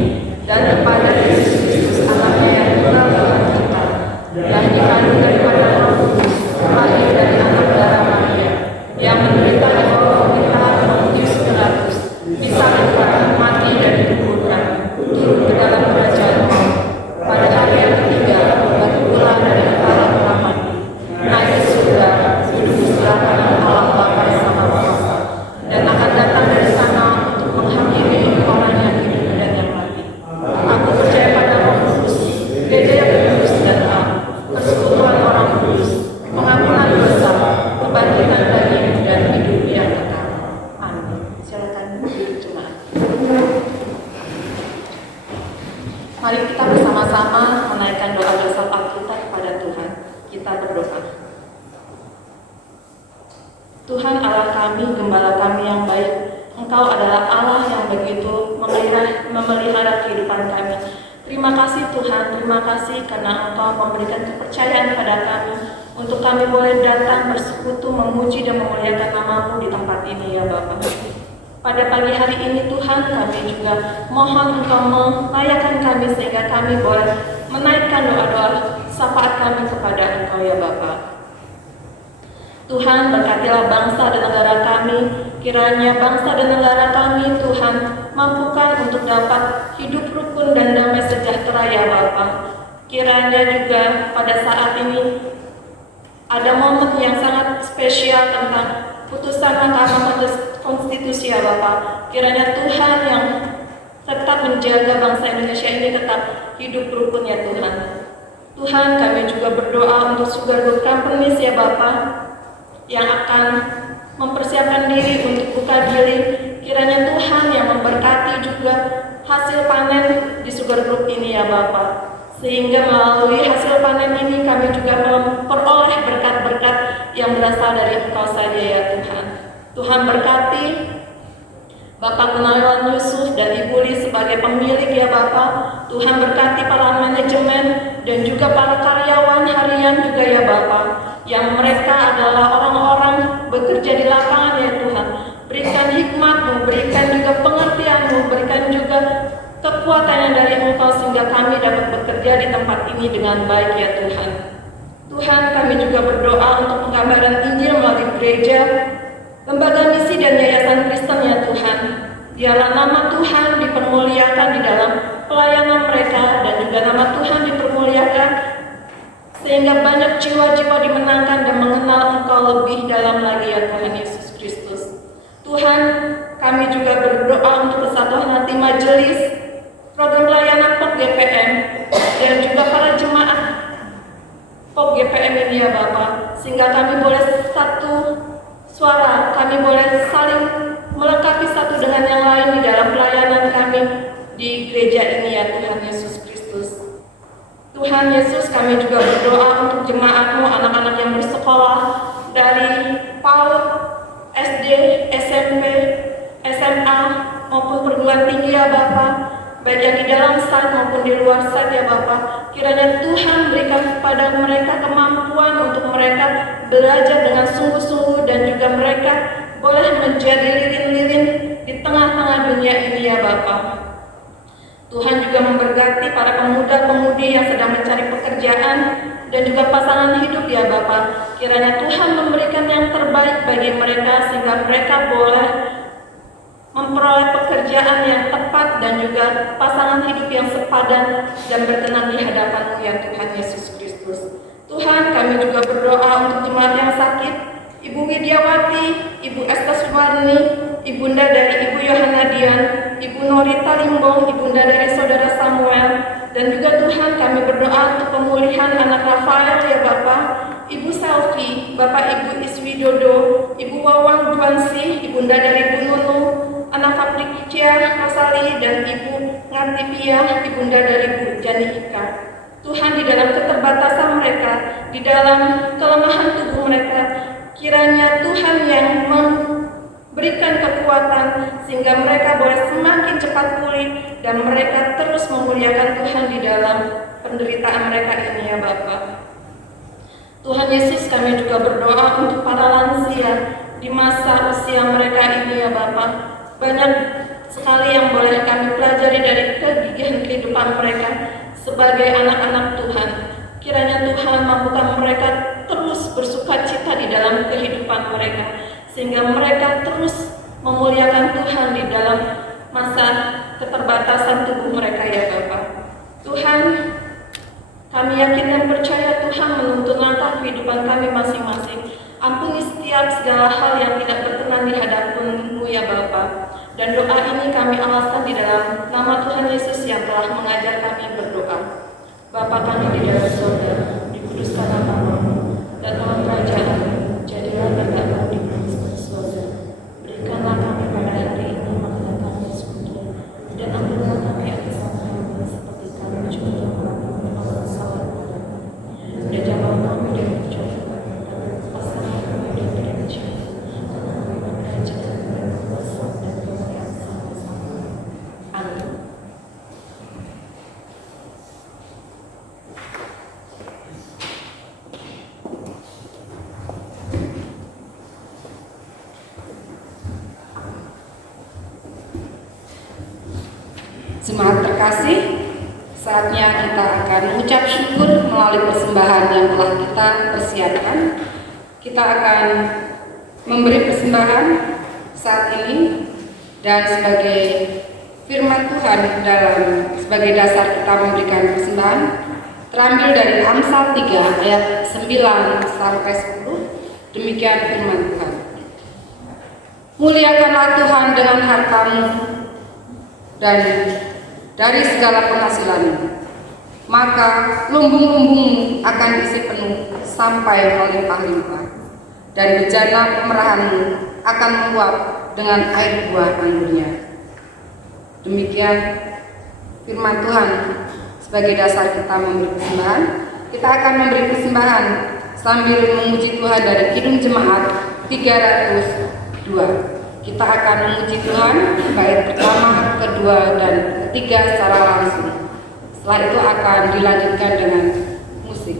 dan kepada Yesus Kristus, Anaknya yang tunggal Tuhan kita, yang dikandung daripada Roh Kudus, lahir dari anak darah Maria, yang menderita di bawah pemerintahan Pontius Pilatus, disalibkan, mati dan dikuburkan, turun ke dalam kerajaan maut. Pada hari yang ketiga, batu pulang dari antara orang mati, naik ke surga, duduk di sebelah kanan Allah Bapa yang Maha Kuasa, dan akan datang dari sana untuk menghakimi orang yang hidup dan yang mati. Aku percaya pada Roh Kudus, gereja yang kudus dan am, persekutuan orang kudus, pengampunan dosa, kebangkitan daging dan hidup yang kekal. Amin. Silakan duduk jemaat. Mari kita bersama-sama menaikkan doa dasar Alkitab kepada Tuhan. Kita berdoa. Tuhan Allah kami, Gembala kami yang baik, Engkau adalah Allah yang begitu memelihara kehidupan kami. Terima kasih Tuhan, terima kasih karena Engkau memberikan kepercayaan pada kami untuk kami boleh datang bersekutu, memuji dan memuliakan nama-Mu di tempat ini ya Bapa. Pada pagi hari ini Tuhan, kami juga mohon Engkau melayakan kami sehingga kami boleh menaikkan doa-doa syafaat kami kepada Engkau ya Bapa. Tuhan, berkatilah bangsa dan negara kami, kiranya bangsa dan negara kami Tuhan mampukan untuk dapat hidup rukun dan damai sejahtera ya Bapa. Kiranya juga pada saat ini ada momen yang sangat spesial tentang putusan Mahkamah Konstitusi ya Bapa. Kiranya Tuhan yang tetap menjaga bangsa Indonesia ini tetap hidup rukun ya Tuhan. Tuhan, kami juga berdoa untuk Sugar Group Companies ya Bapa, yang akan mempersiapkan diri untuk buka dealing. Kiranya Tuhan yang memberkati juga hasil panen di Sugar Group ini ya Bapa, sehingga melalui hasil panen ini kami juga memperoleh berkat-berkat yang berasal dari Engkau saja ya Tuhan. Tuhan berkati Bapak Gunawan Yusuf dan Ibu Li sebagai pemilik ya Bapak. Tuhan berkati para manajemen dan juga para karyawan harian juga ya Bapak, yang mereka adalah orang-orang bekerja di lapangan ya Tuhan. Berikan hikmat-Mu, berikan juga pengertian-Mu, berikan juga kekuatan yang dari Engkau sehingga kami dapat bekerja di tempat ini dengan baik ya Tuhan. Tuhan, kami juga berdoa untuk penggambaran Injil melalui gereja, lembaga misi dan yayasan Kristen ya Tuhan. Biarlah nama Tuhan dipermuliakan di dalam pelayanan mereka dan juga nama Tuhan dipermuliakan sehingga banyak jiwa-jiwa dimenangkan dan mengenal Engkau lebih dalam lagi ya Tuhan Yesus Kristus. Tuhan, kami juga berdoa untuk kesatuan hati majelis, program pelayanan POP GPM dan juga para jemaat POP GPM ini ya Bapak, sehingga kami boleh satu suara, kami boleh saling melengkapi satu dengan yang lain di dalam pelayanan kami di gereja ini ya Tuhan Yesus Kristus. Tuhan Yesus, kami juga berdoa untuk jemaat-Mu, anak-anak yang bersekolah dari PAUD, SD, SMP, SMA maupun perguruan tinggi ya Bapak, baik yang di dalam sat maupun di luar sat ya Bapak. Kiranya Tuhan berikan kepada mereka kemampuan untuk mereka belajar dengan sungguh-sungguh dan juga mereka boleh menjadi lilin-lilin di tengah-tengah dunia ini ya Bapak. Tuhan juga memberkati para pemuda-pemudi yang sedang mencari pekerjaan dan juga pasangan hidup ya Bapak. Kiranya Tuhan memberikan yang terbaik bagi mereka sehingga mereka boleh memperoleh pekerjaan yang tepat dan juga pasangan hidup yang sepadan dan berkenan di hadapan-Mu ya Tuhan Yesus Kristus. Tuhan, kami juga berdoa untuk jemaat yang sakit, Ibu Widiawati, Ibu Esta Sumarni, Ibunda dari Ibu Yohana Dian, Ibu Norita Limbong, Ibunda dari Saudara Samuel, dan juga Tuhan kami berdoa untuk pemulihan anak Rafael ya Bapak, Ibu Selvi, Bapak Ibu Iswidodo, Ibu Wawang Juansi, Ibunda dari Bu Nunu, anak Fabricia Rosali, dan Ibu Ngatipia, Ibunda dari Bu Jani Ika. Tuhan, di dalam keterbatasan mereka, di dalam kelemahan tubuh mereka, kiranya Tuhan yang memberikan kekuatan sehingga mereka boleh semakin cepat pulih dan mereka terus memuliakan Tuhan di dalam penderitaan mereka ini ya Bapak. Tuhan Yesus, kami juga berdoa untuk para lansia di masa usia mereka ini ya Bapak. Banyak sekali yang boleh kami pelajari dari kegigihan kehidupan mereka sebagai anak-anak Tuhan. Kiranya Tuhan mampukan mereka terus bersuka cita di dalam kehidupan mereka, sehingga mereka terus memuliakan Tuhan di dalam masa keterbatasan tubuh mereka ya Bapak. Tuhan, kami yakin dan percaya Tuhan menuntun langkah kehidupan kami masing-masing. Ampuni setiap segala hal yang tidak berkenan di hadapan-Mu ya Bapa. Dan doa ini kami alaskan di dalam nama Tuhan Yesus yang telah mengajar kami berdoa. Bapa kami di dalam surga, dikuduskanlah namamu, datanglah kerajaan-Mu, jadilah kehendak-Mu di bumi seperti surga. Berikanlah kami pada hari ini makanan kami secukupnya, dan ampunilah kami atas kami seperti kami juga mengampuni orang salah kepadamu. Dan janganlah kami dari pencobaan, dan lepaskanlah kami dari kebencian, karena kami kerajaan dan kuasa dan kemuliaan sampai-sampai. Amin. Jemaat terkasih, saatnya kita akan mengucap syukur melalui persembahan yang telah kita persiapkan. Kita akan memberi persembahan saat ini, dan sebagai firman Tuhan sebagai dasar kita memberikan persembahan terambil dari Amsal 3 ayat 9 sampai 10. Demikian firman Tuhan. Muliakanlah Tuhan dengan hartamu dan dari segala penghasilanmu, maka lumbung-lumbungmu akan diisi penuh sampai melimpah-limpah, dan bejana pemerahanmu akan menguap dengan air buah anggurnya. Demikian firman Tuhan sebagai dasar kita memberi persembahan. Kita akan memberi persembahan sambil memuji Tuhan dari Kidung Jemaat 302. Kita akan memuji Tuhan bait pertama, kedua, dan ketiga secara langsung. Setelah itu akan dilanjutkan dengan musik.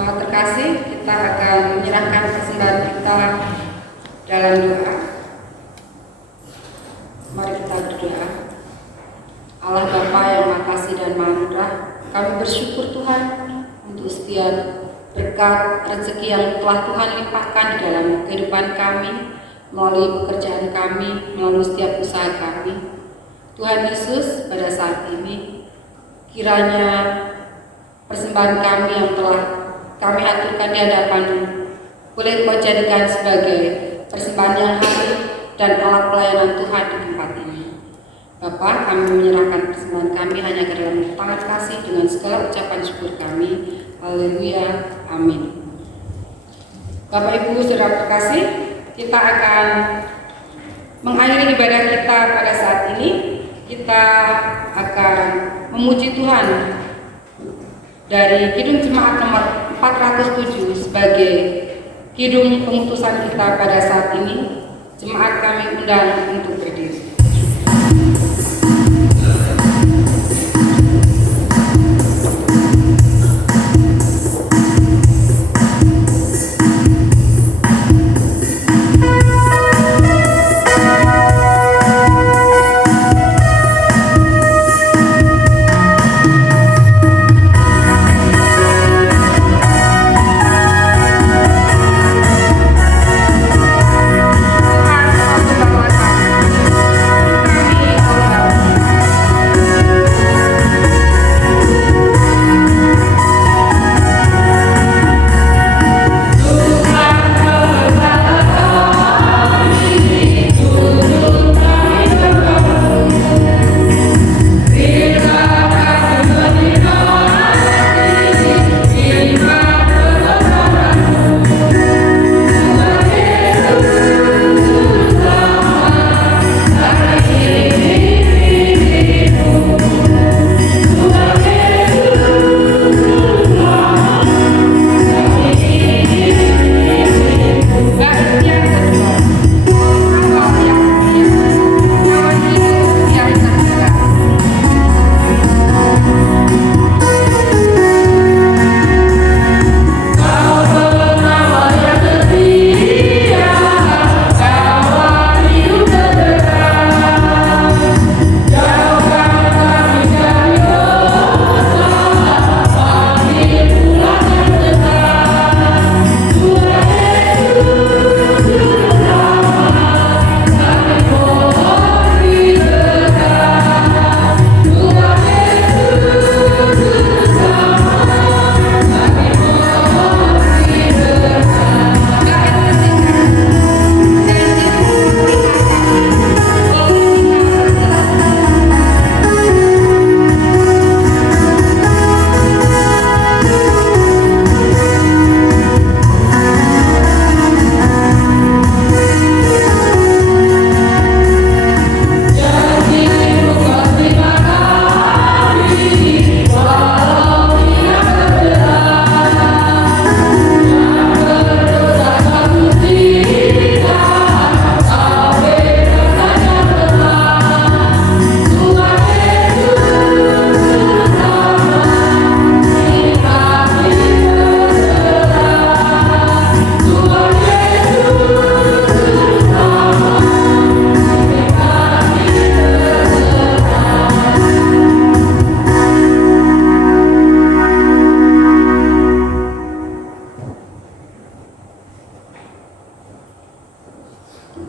Jemaat terkasih, kita akan menyerahkan persembahan kita dalam doa. Mari kita berdoa. Allah Bapa yang Maha Kasih dan Maha Murah, kami bersyukur Tuhan untuk setiap berkat rezeki yang telah Tuhan limpahkan di dalam kehidupan kami, melalui pekerjaan kami, melalui setiap usaha kami. Tuhan Yesus, pada saat ini kiranya persembahan kami yang telah kami aturkan di hadapan-Mu boleh Kau jadikan sebagai persembahan yang hadir dan alat pelayanan Tuhan di tempat ini. Bapa, kami menyerahkan persembahan kami hanya ke dalam tangan kasih dengan segala ucapan syukur kami. Haleluya, amin. Bapak Ibu saudara terkasih, kita akan mengakhiri ibadah kita pada saat ini. Kita akan memuji Tuhan dari Kidung Jemaat nomor 407 sebagai kidung pengutusan kita pada saat ini. Jemaat kami undang untuk berdiri.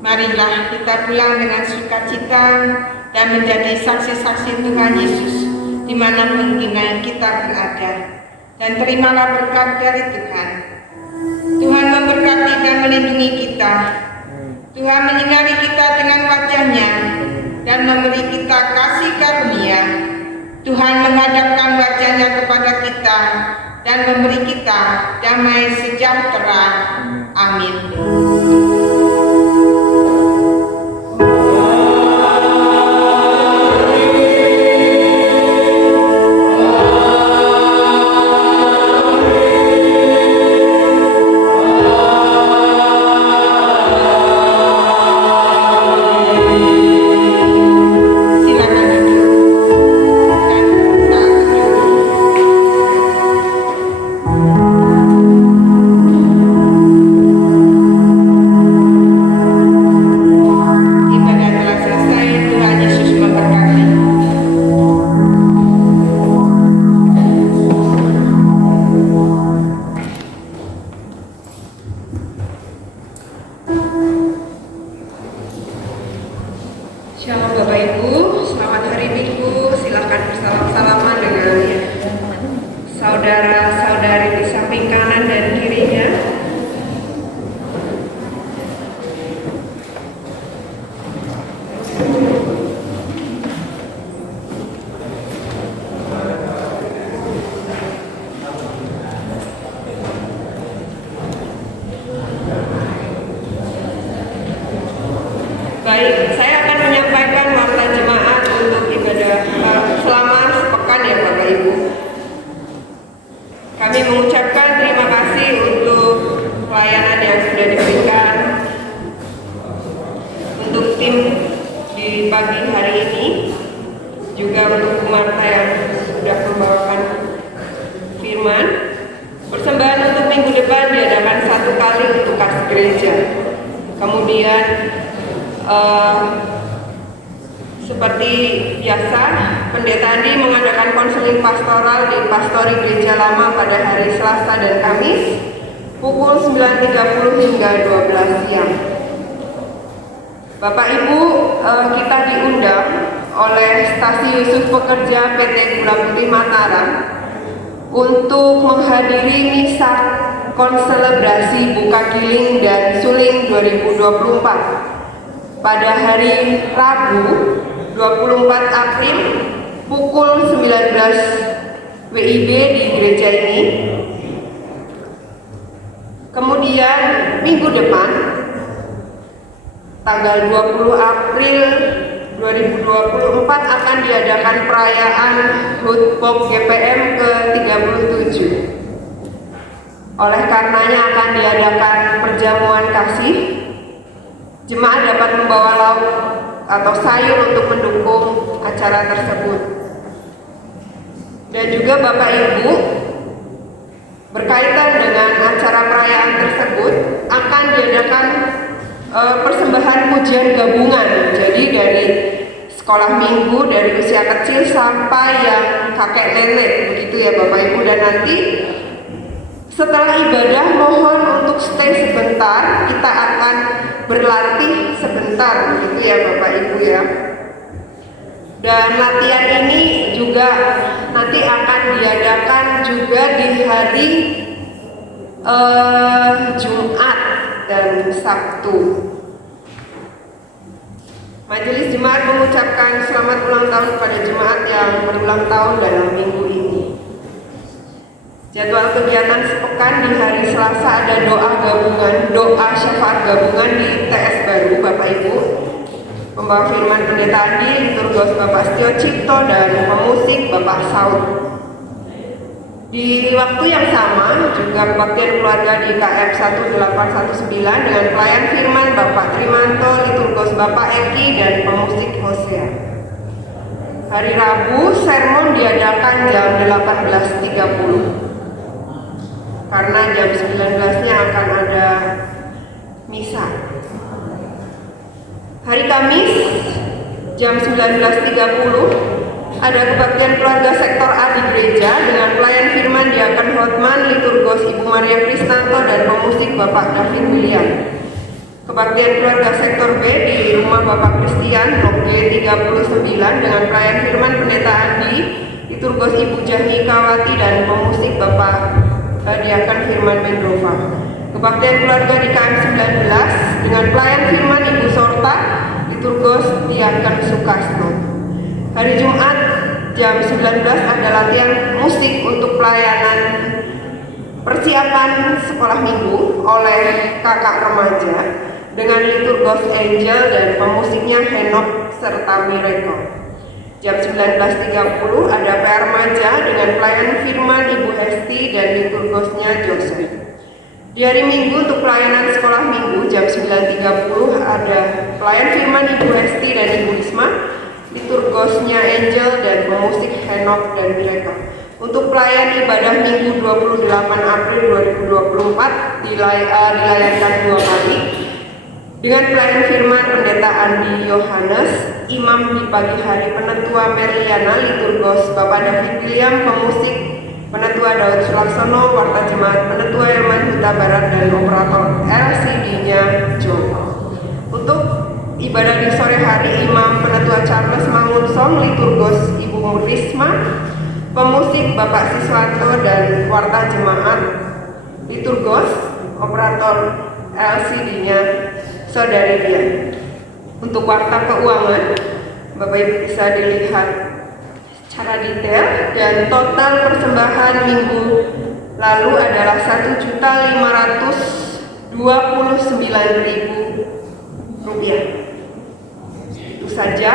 Marilah kita pulang dengan sukacita dan menjadi saksi-saksi Tuhan Yesus dimanapun kita berada. Dan terimalah berkat dari Tuhan. Tuhan memberkati dan melindungi kita. Tuhan menyinari kita dengan wajah-Nya dan memberi kita kasih karunia. Tuhan menghadapkan wajah-Nya kepada kita dan memberi kita damai sejahtera. Amin. Ibu, selamat hari Minggu. Silakan bersalam-salaman dengan saudara-saudari di samping kanan dan kirinya. Baik, saya akan menyampaikan warta jemaat untuk ibadah selama sepekan ya Bapak Ibu. Kami mengucapkan terima kasih untuk pelayanan yang sudah diberikan untuk tim di pagi hari ini, juga untuk Bu Marta yang sudah membawakan firman. Persembahan untuk minggu depan diadakan 1 kali untuk kas gereja. Kemudian seperti biasa, Pendeta Andi mengadakan konseling pastoral di Pastori Gereja Lama pada hari Selasa dan Kamis pukul 9.30 hingga 12 siang. Bapak Ibu, kita diundang oleh Stasi Yusuf Pekerja PT Gula Putih Mataram untuk menghadiri misa konselebrasi Buka Giling dan Suling 2024 pada hari Rabu 24 April pukul 19 WIB di gereja ini. Kemudian minggu depan tanggal 20 April 2024 akan diadakan perayaan HUT POP GPM ke-37. Oleh karenanya akan diadakan perjamuan kasih. Jemaat dapat membawa lauk atau sayur untuk mendukung acara tersebut. Dan juga Bapak Ibu, berkaitan dengan acara perayaan tersebut akan diadakan persembahan pujian gabungan. Jadi dari sekolah minggu, dari usia kecil sampai yang kakek nenek, begitu ya Bapak Ibu. Dan nanti setelah ibadah mohon untuk stay sebentar, kita akan berlatih sebentar, begitu ya Bapak Ibu ya. Dan latihan ini juga nanti akan diadakan juga di hari Jumat dan Sabtu. Majelis Jemaat mengucapkan selamat ulang tahun kepada jemaat yang berulang tahun dalam minggu ini. Jadwal kegiatan sepekan di hari Selasa ada doa gabungan, doa syafaat gabungan di TS Baru Bapak Ibu. Pembawa firman Pendeta Andi, liturgos Bapak Setio Cipto, dan pemusik Bapak Saud. Di waktu yang sama juga kebaktian keluarga di KM 1819 dengan pelayan firman Bapak Trimanto, liturgos Bapak Eki, dan pemusik Hosea. Hari Rabu sermon diadakan jam 18.30. Karena jam 19-nya akan ada misa. Hari Kamis jam 19.30 ada kebaktian keluarga sektor A di gereja dengan pelayan firman Diakon Hotman, liturgos Ibu Maria Krisnanto, dan pemusik Bapak David William. Kebaktian keluarga sektor B di rumah Bapak Christian Blok G 39 dengan pelayan firman Pendeta Andi, liturgos Ibu Jahni Kawati, dan pemusik Bapak Diakon Firman Mendrova. Kebaktian keluarga di KM 19 dengan pelayan firman Ibu Sorta, liturgos Diakon Sukasno. Hari Jumat jam 19 ada latihan musik untuk pelayanan persiapan sekolah minggu oleh kakak remaja dengan liturgos Angel dan pemusiknya Henok serta Miracle. Jam 19.30 ada PR remaja dengan pelayan firman Ibu Hesti dan liturgosnya Joseph. Di hari Minggu untuk pelayanan sekolah minggu jam 9.30 ada pelayan firman Ibu Hesti dan Ibu Risma, liturgosnya Angel, dan pemusik Henok dan Miracle. Untuk pelayan ibadah Minggu 28 April 2024 dilayangkan 2 kali dengan pelayan firman Pendeta Andi Yohanes, imam di pagi hari Penetua Meliana, liturgos Bapak David William, pemusik Penetua Daud Sulaksono, warta jemaat Penetua Herman Huta Barat, dan operator LCD-nya John. Untuk Ibadah di sore hari Imam Penetua Charles Mangunsong, liturgos Ibu Risma, pemusik Bapak Siswanto dan warta jemaat, liturgos operator LCD-nya Saudari Dian. Untuk warta keuangan, Bapak Ibu bisa dilihat secara detail, dan total persembahan minggu lalu adalah Rp1.529.000. Itu saja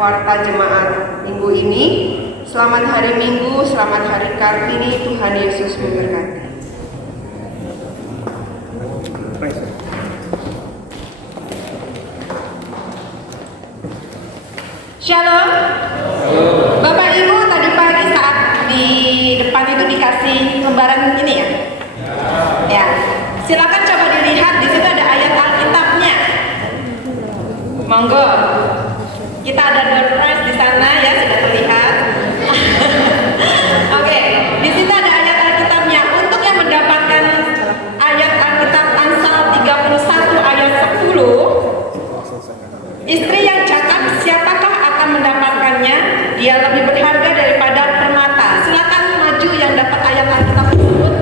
warta jemaat minggu ini. Selamat hari Minggu, selamat hari Kartini, Tuhan Yesus memberkati. Shalom. Bapak Ibu, tadi pagi saat di depan itu dikasih lembaran ini ya. Ya. Silakan coba dilihat, di situ ada ayat Alkitabnya. Monggo. Kita ada door prize di sana ya, sudah terlihat. Oke, di situ ada ayat Alkitabnya. Untuk yang mendapatkan ayat Alkitab Amsal 31 ayat 10, istri yang cakap siapakah akan mendapatkannya? Dia lebih berharga daripada permata. Silakan maju yang dapat ayat Alkitab tersebut.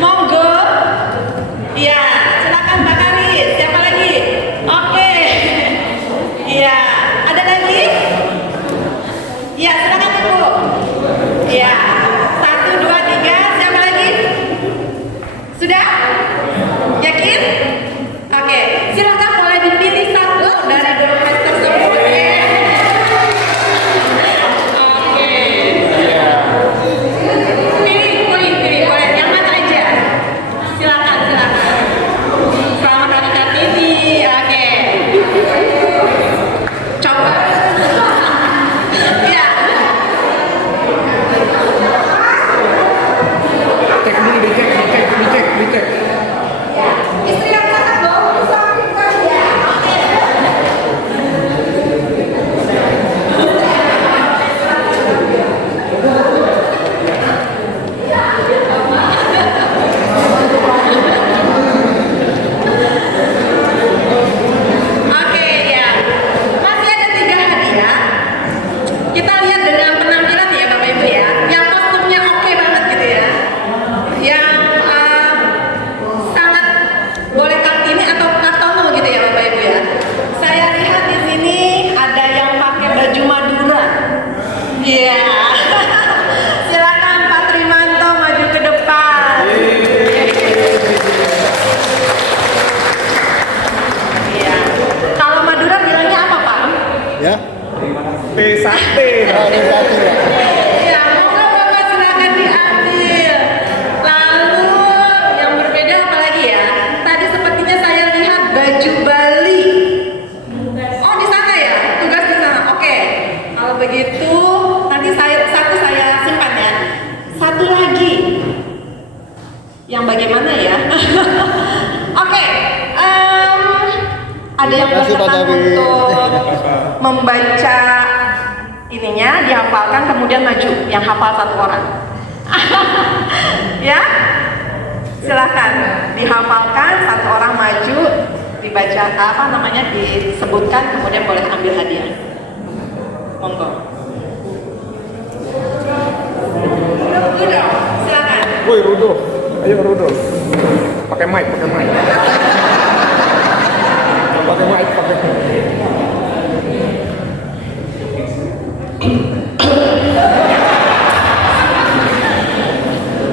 Monggo. Iya, silakan Mbak Karis. Siapa lagi? Oke. Iya, ada lagi? Iya, silakan Ibu. Iya. 1, 2, 3. Siapa lagi? Sudah? Yakin? Oke, silakan boleh dipilih satu dari door prize tersebut. Oke. Pilih, boleh. Yang mana aja? Silakan. Selamat hari Kartini. Oke. Coba. Ya. Cek dulu, dicek. Istri yang cakap dong. Ya. Oke. Oke, ya. Masih ada 3 hadiah. Kita lihat dengan penampilan ya Bapak Ibu ya. Yang kostumnya oke banget gitu ya. Yang sangat boleh Kartini atau Kartono gitu ya Bapak Ibu ya. Saya lihat di sini ada yang pakai baju Madura. Iya. Silakan Pak Trimanto maju ke depan. Iya. Kalau Madura bilangnya apa Pak? Ya, P1. Ya, monggo Bapak silakan diambil. Lalu yang berbeda apa lagi ya? Tadi sepertinya saya lihat baju Bali. Oh, di sana ya? Tugas di sana. Oke. Kalau begitu nanti saya simpan ya. Satu lagi. Yang bagaimana ya? Oke. Ada yang Terima kasih, Pak berkenan David. untuk membaca ininya, dihafalkan kemudian maju yang hafal 1 orang. Ya, silahkan dihafalkan 1 orang maju, dibaca apa namanya, disebutkan, kemudian boleh ambil hadiah. Monggo. Udah, silakan. Woi, Rudo. Ayo Rudo. Pakai mic.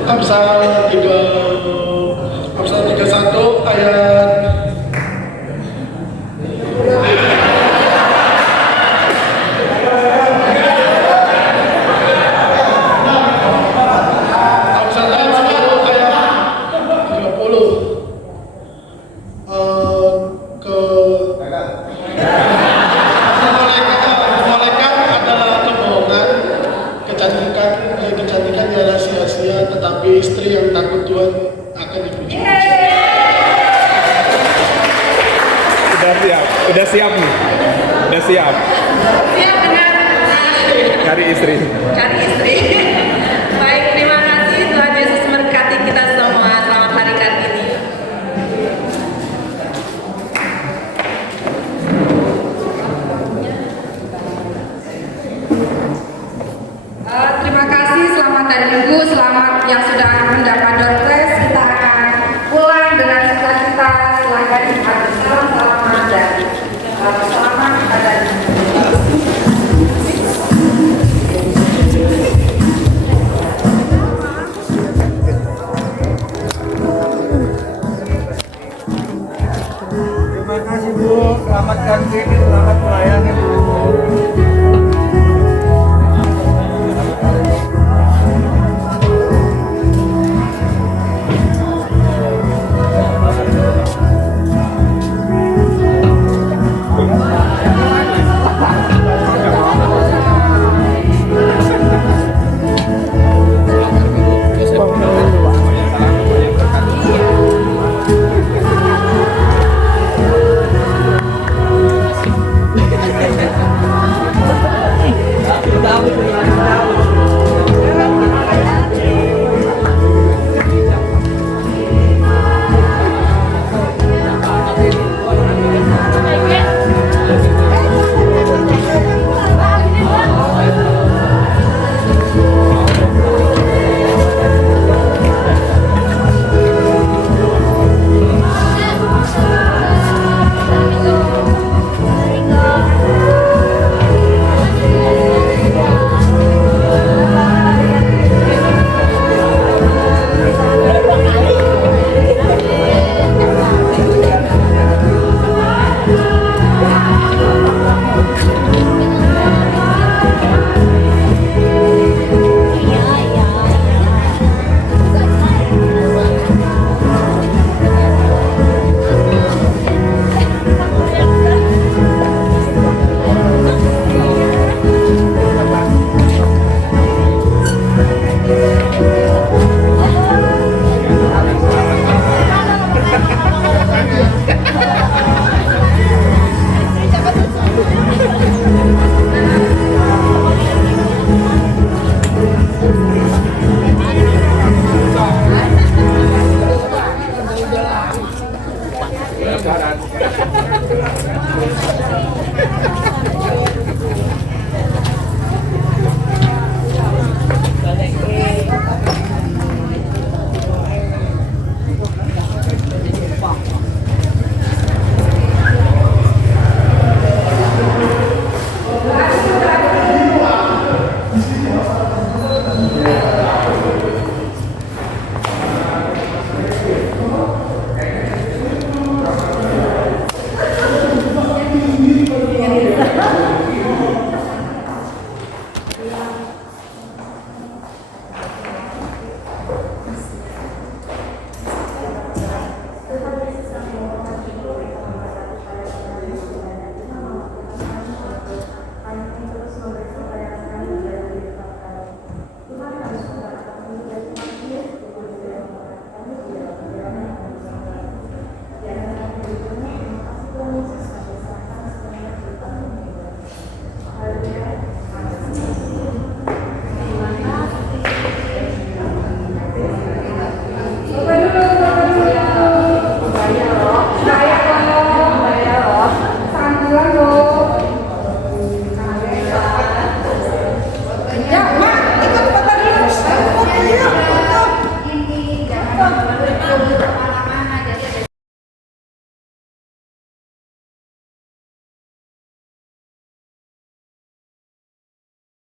Amsal 31 ayat Amsal 31 ayat 30. Kemolekan adalah kebohongan, kecantikan adalah sia-sia, tetapi istri yang takut Tuhan akan dipuji. Udah siap nih. Siap dengan Cari istri. cari istri. Baik, terima kasih. Tuhan Yesus memberkati kita semua. Selamat hari Kartini. yang sudah mendapat door prize, kita akan pulang dengan sukacita. Silahkan diambil salam-salam dan selamat kepada